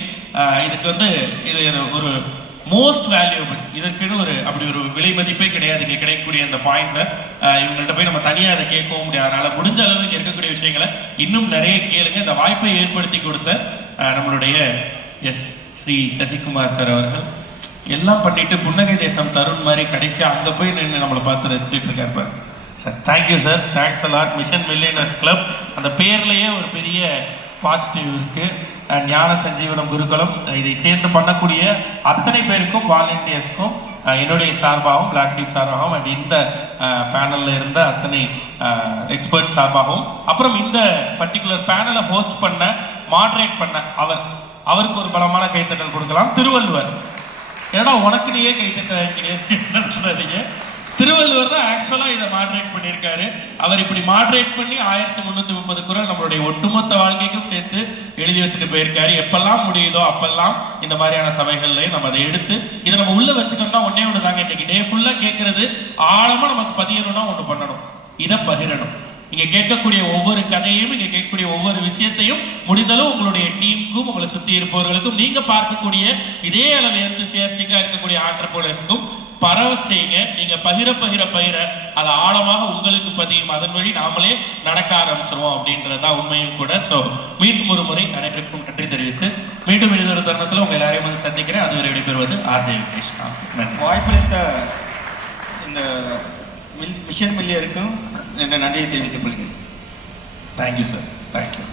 இதுக்கு இது ஒரு மோஸ்ட் வேல்யூபிள், இதற்குன்னு அப்படி ஒரு விலை மதிப்பே கிடையாது. இங்கே கிடைக்கக்கூடிய அந்த பாயிண்ட்ஸை இவங்கள்ட்ட போய் நம்ம தனியாக அதை கேட்கவும் முடியாது. அதனால் முடிஞ்ச அளவு இங்கே இருக்கக்கூடிய விஷயங்களை இன்னும் நிறைய கேளுங்க. இந்த வாய்ப்பை ஏற்படுத்தி கொடுத்த நம்மளுடைய ஸ்ரீ சசிகுமார் சார் அவர்கள் எல்லாம் பண்ணிட்டு புன்னகை தேசம் தருண் மாதிரி கடைசியாக அங்கே போய் நின்று நம்மளை பார்த்து ரசிச்சுட்டு இருக்காரு sir. Thank you sir, thanks a lot. Mission millionaires club அந்த பேர்லேயே ஒரு பெரிய பாசிட்டிவ் இருக்கு. ஞான சஞ்சீவனம் குருகுலம் இதை சேர்ந்து பண்ணக்கூடிய அத்தனை பேருக்கும், வாலண்டியர்ஸ்க்கும் என்னுடைய சார்பாகவும், பிளாக் ஷீப் சார்பாகவும் அண்ட் இந்த பேனலில் இருந்த அத்தனை எக்ஸ்பர்ட் சார்பாகவும், அப்புறம் இந்த பர்டிகுலர் பேனலை ஹோஸ்ட் பண்ண, மாடரேட் பண்ண அவருக்கு ஒரு பலமான கைத்தட்டல் கொடுக்கலாம். திருவள்ளுவர், ஏன்னா உனக்கு நீயே கைத்தட்டீங்க. திருவள்ளுவர் தான் ஆக்சுவலாக இதை மாடரேட் பண்ணியிருக்காரு. அவர் இப்படி மாடரேட் பண்ணி 1330 குறள் நம்மளுடைய ஒட்டுமொத்த வாழ்க்கைக்கும் சேர்த்து எழுதி வச்சுட்டு போயிருக்காரு. எப்பெல்லாம் முடியுதோ அப்பெல்லாம் இந்த மாதிரியான சபைகள்லேயே நம்ம அதை எடுத்து இதை நம்ம உள்ளே வச்சுக்கணும்னா ஒன்னே ஒன்று தாங்க, இன்றைக்கி டே ஃபுல்லாக கேட்குறது ஆழமாக நமக்கு பதியணும்னா ஒன்று பண்ணணும், இதை பகிரணும். இங்கே கேட்கக்கூடிய ஒவ்வொரு கதையும், இங்கே கேட்கக்கூடிய ஒவ்வொரு விஷயத்தையும் முடிந்தளவு உங்களுடைய டீமுக்கும், உங்களை சுற்றி இருப்பவர்களுக்கும், நீங்கள் பார்க்கக்கூடிய இதே அளவு எந்தூசியாஸ்டிக்காக இருக்கக்கூடிய ஆண்டர்பிரனர்ஸ்க்கும் பரவ செய்யுங்க. நீங்கள் பகிர அது ஆழமாக உங்களுக்கு பதியும். அதன் வழி நாமளே நடக்க ஆரம்பிச்சிருவோம் அப்படின்றதான் உண்மையும் கூட. ஸோ மீண்டும் ஒரு முறை அனைவருக்கும் நன்றி தெரிவித்து மீண்டும் இன்னொரு தருணத்தில் உங்கள் எல்லாரையும் வந்து சந்திக்கிறேன். அதுவரை விடைபெறுவது ஆர்ஜே கிருஷ்ணா. வாய்ப்பளித்த இந்த மிஷன் மில்லியருக்கும் என்ற நன்றியை தெரிவித்துக் கொள்கிறேன். Thank you sir, thank you.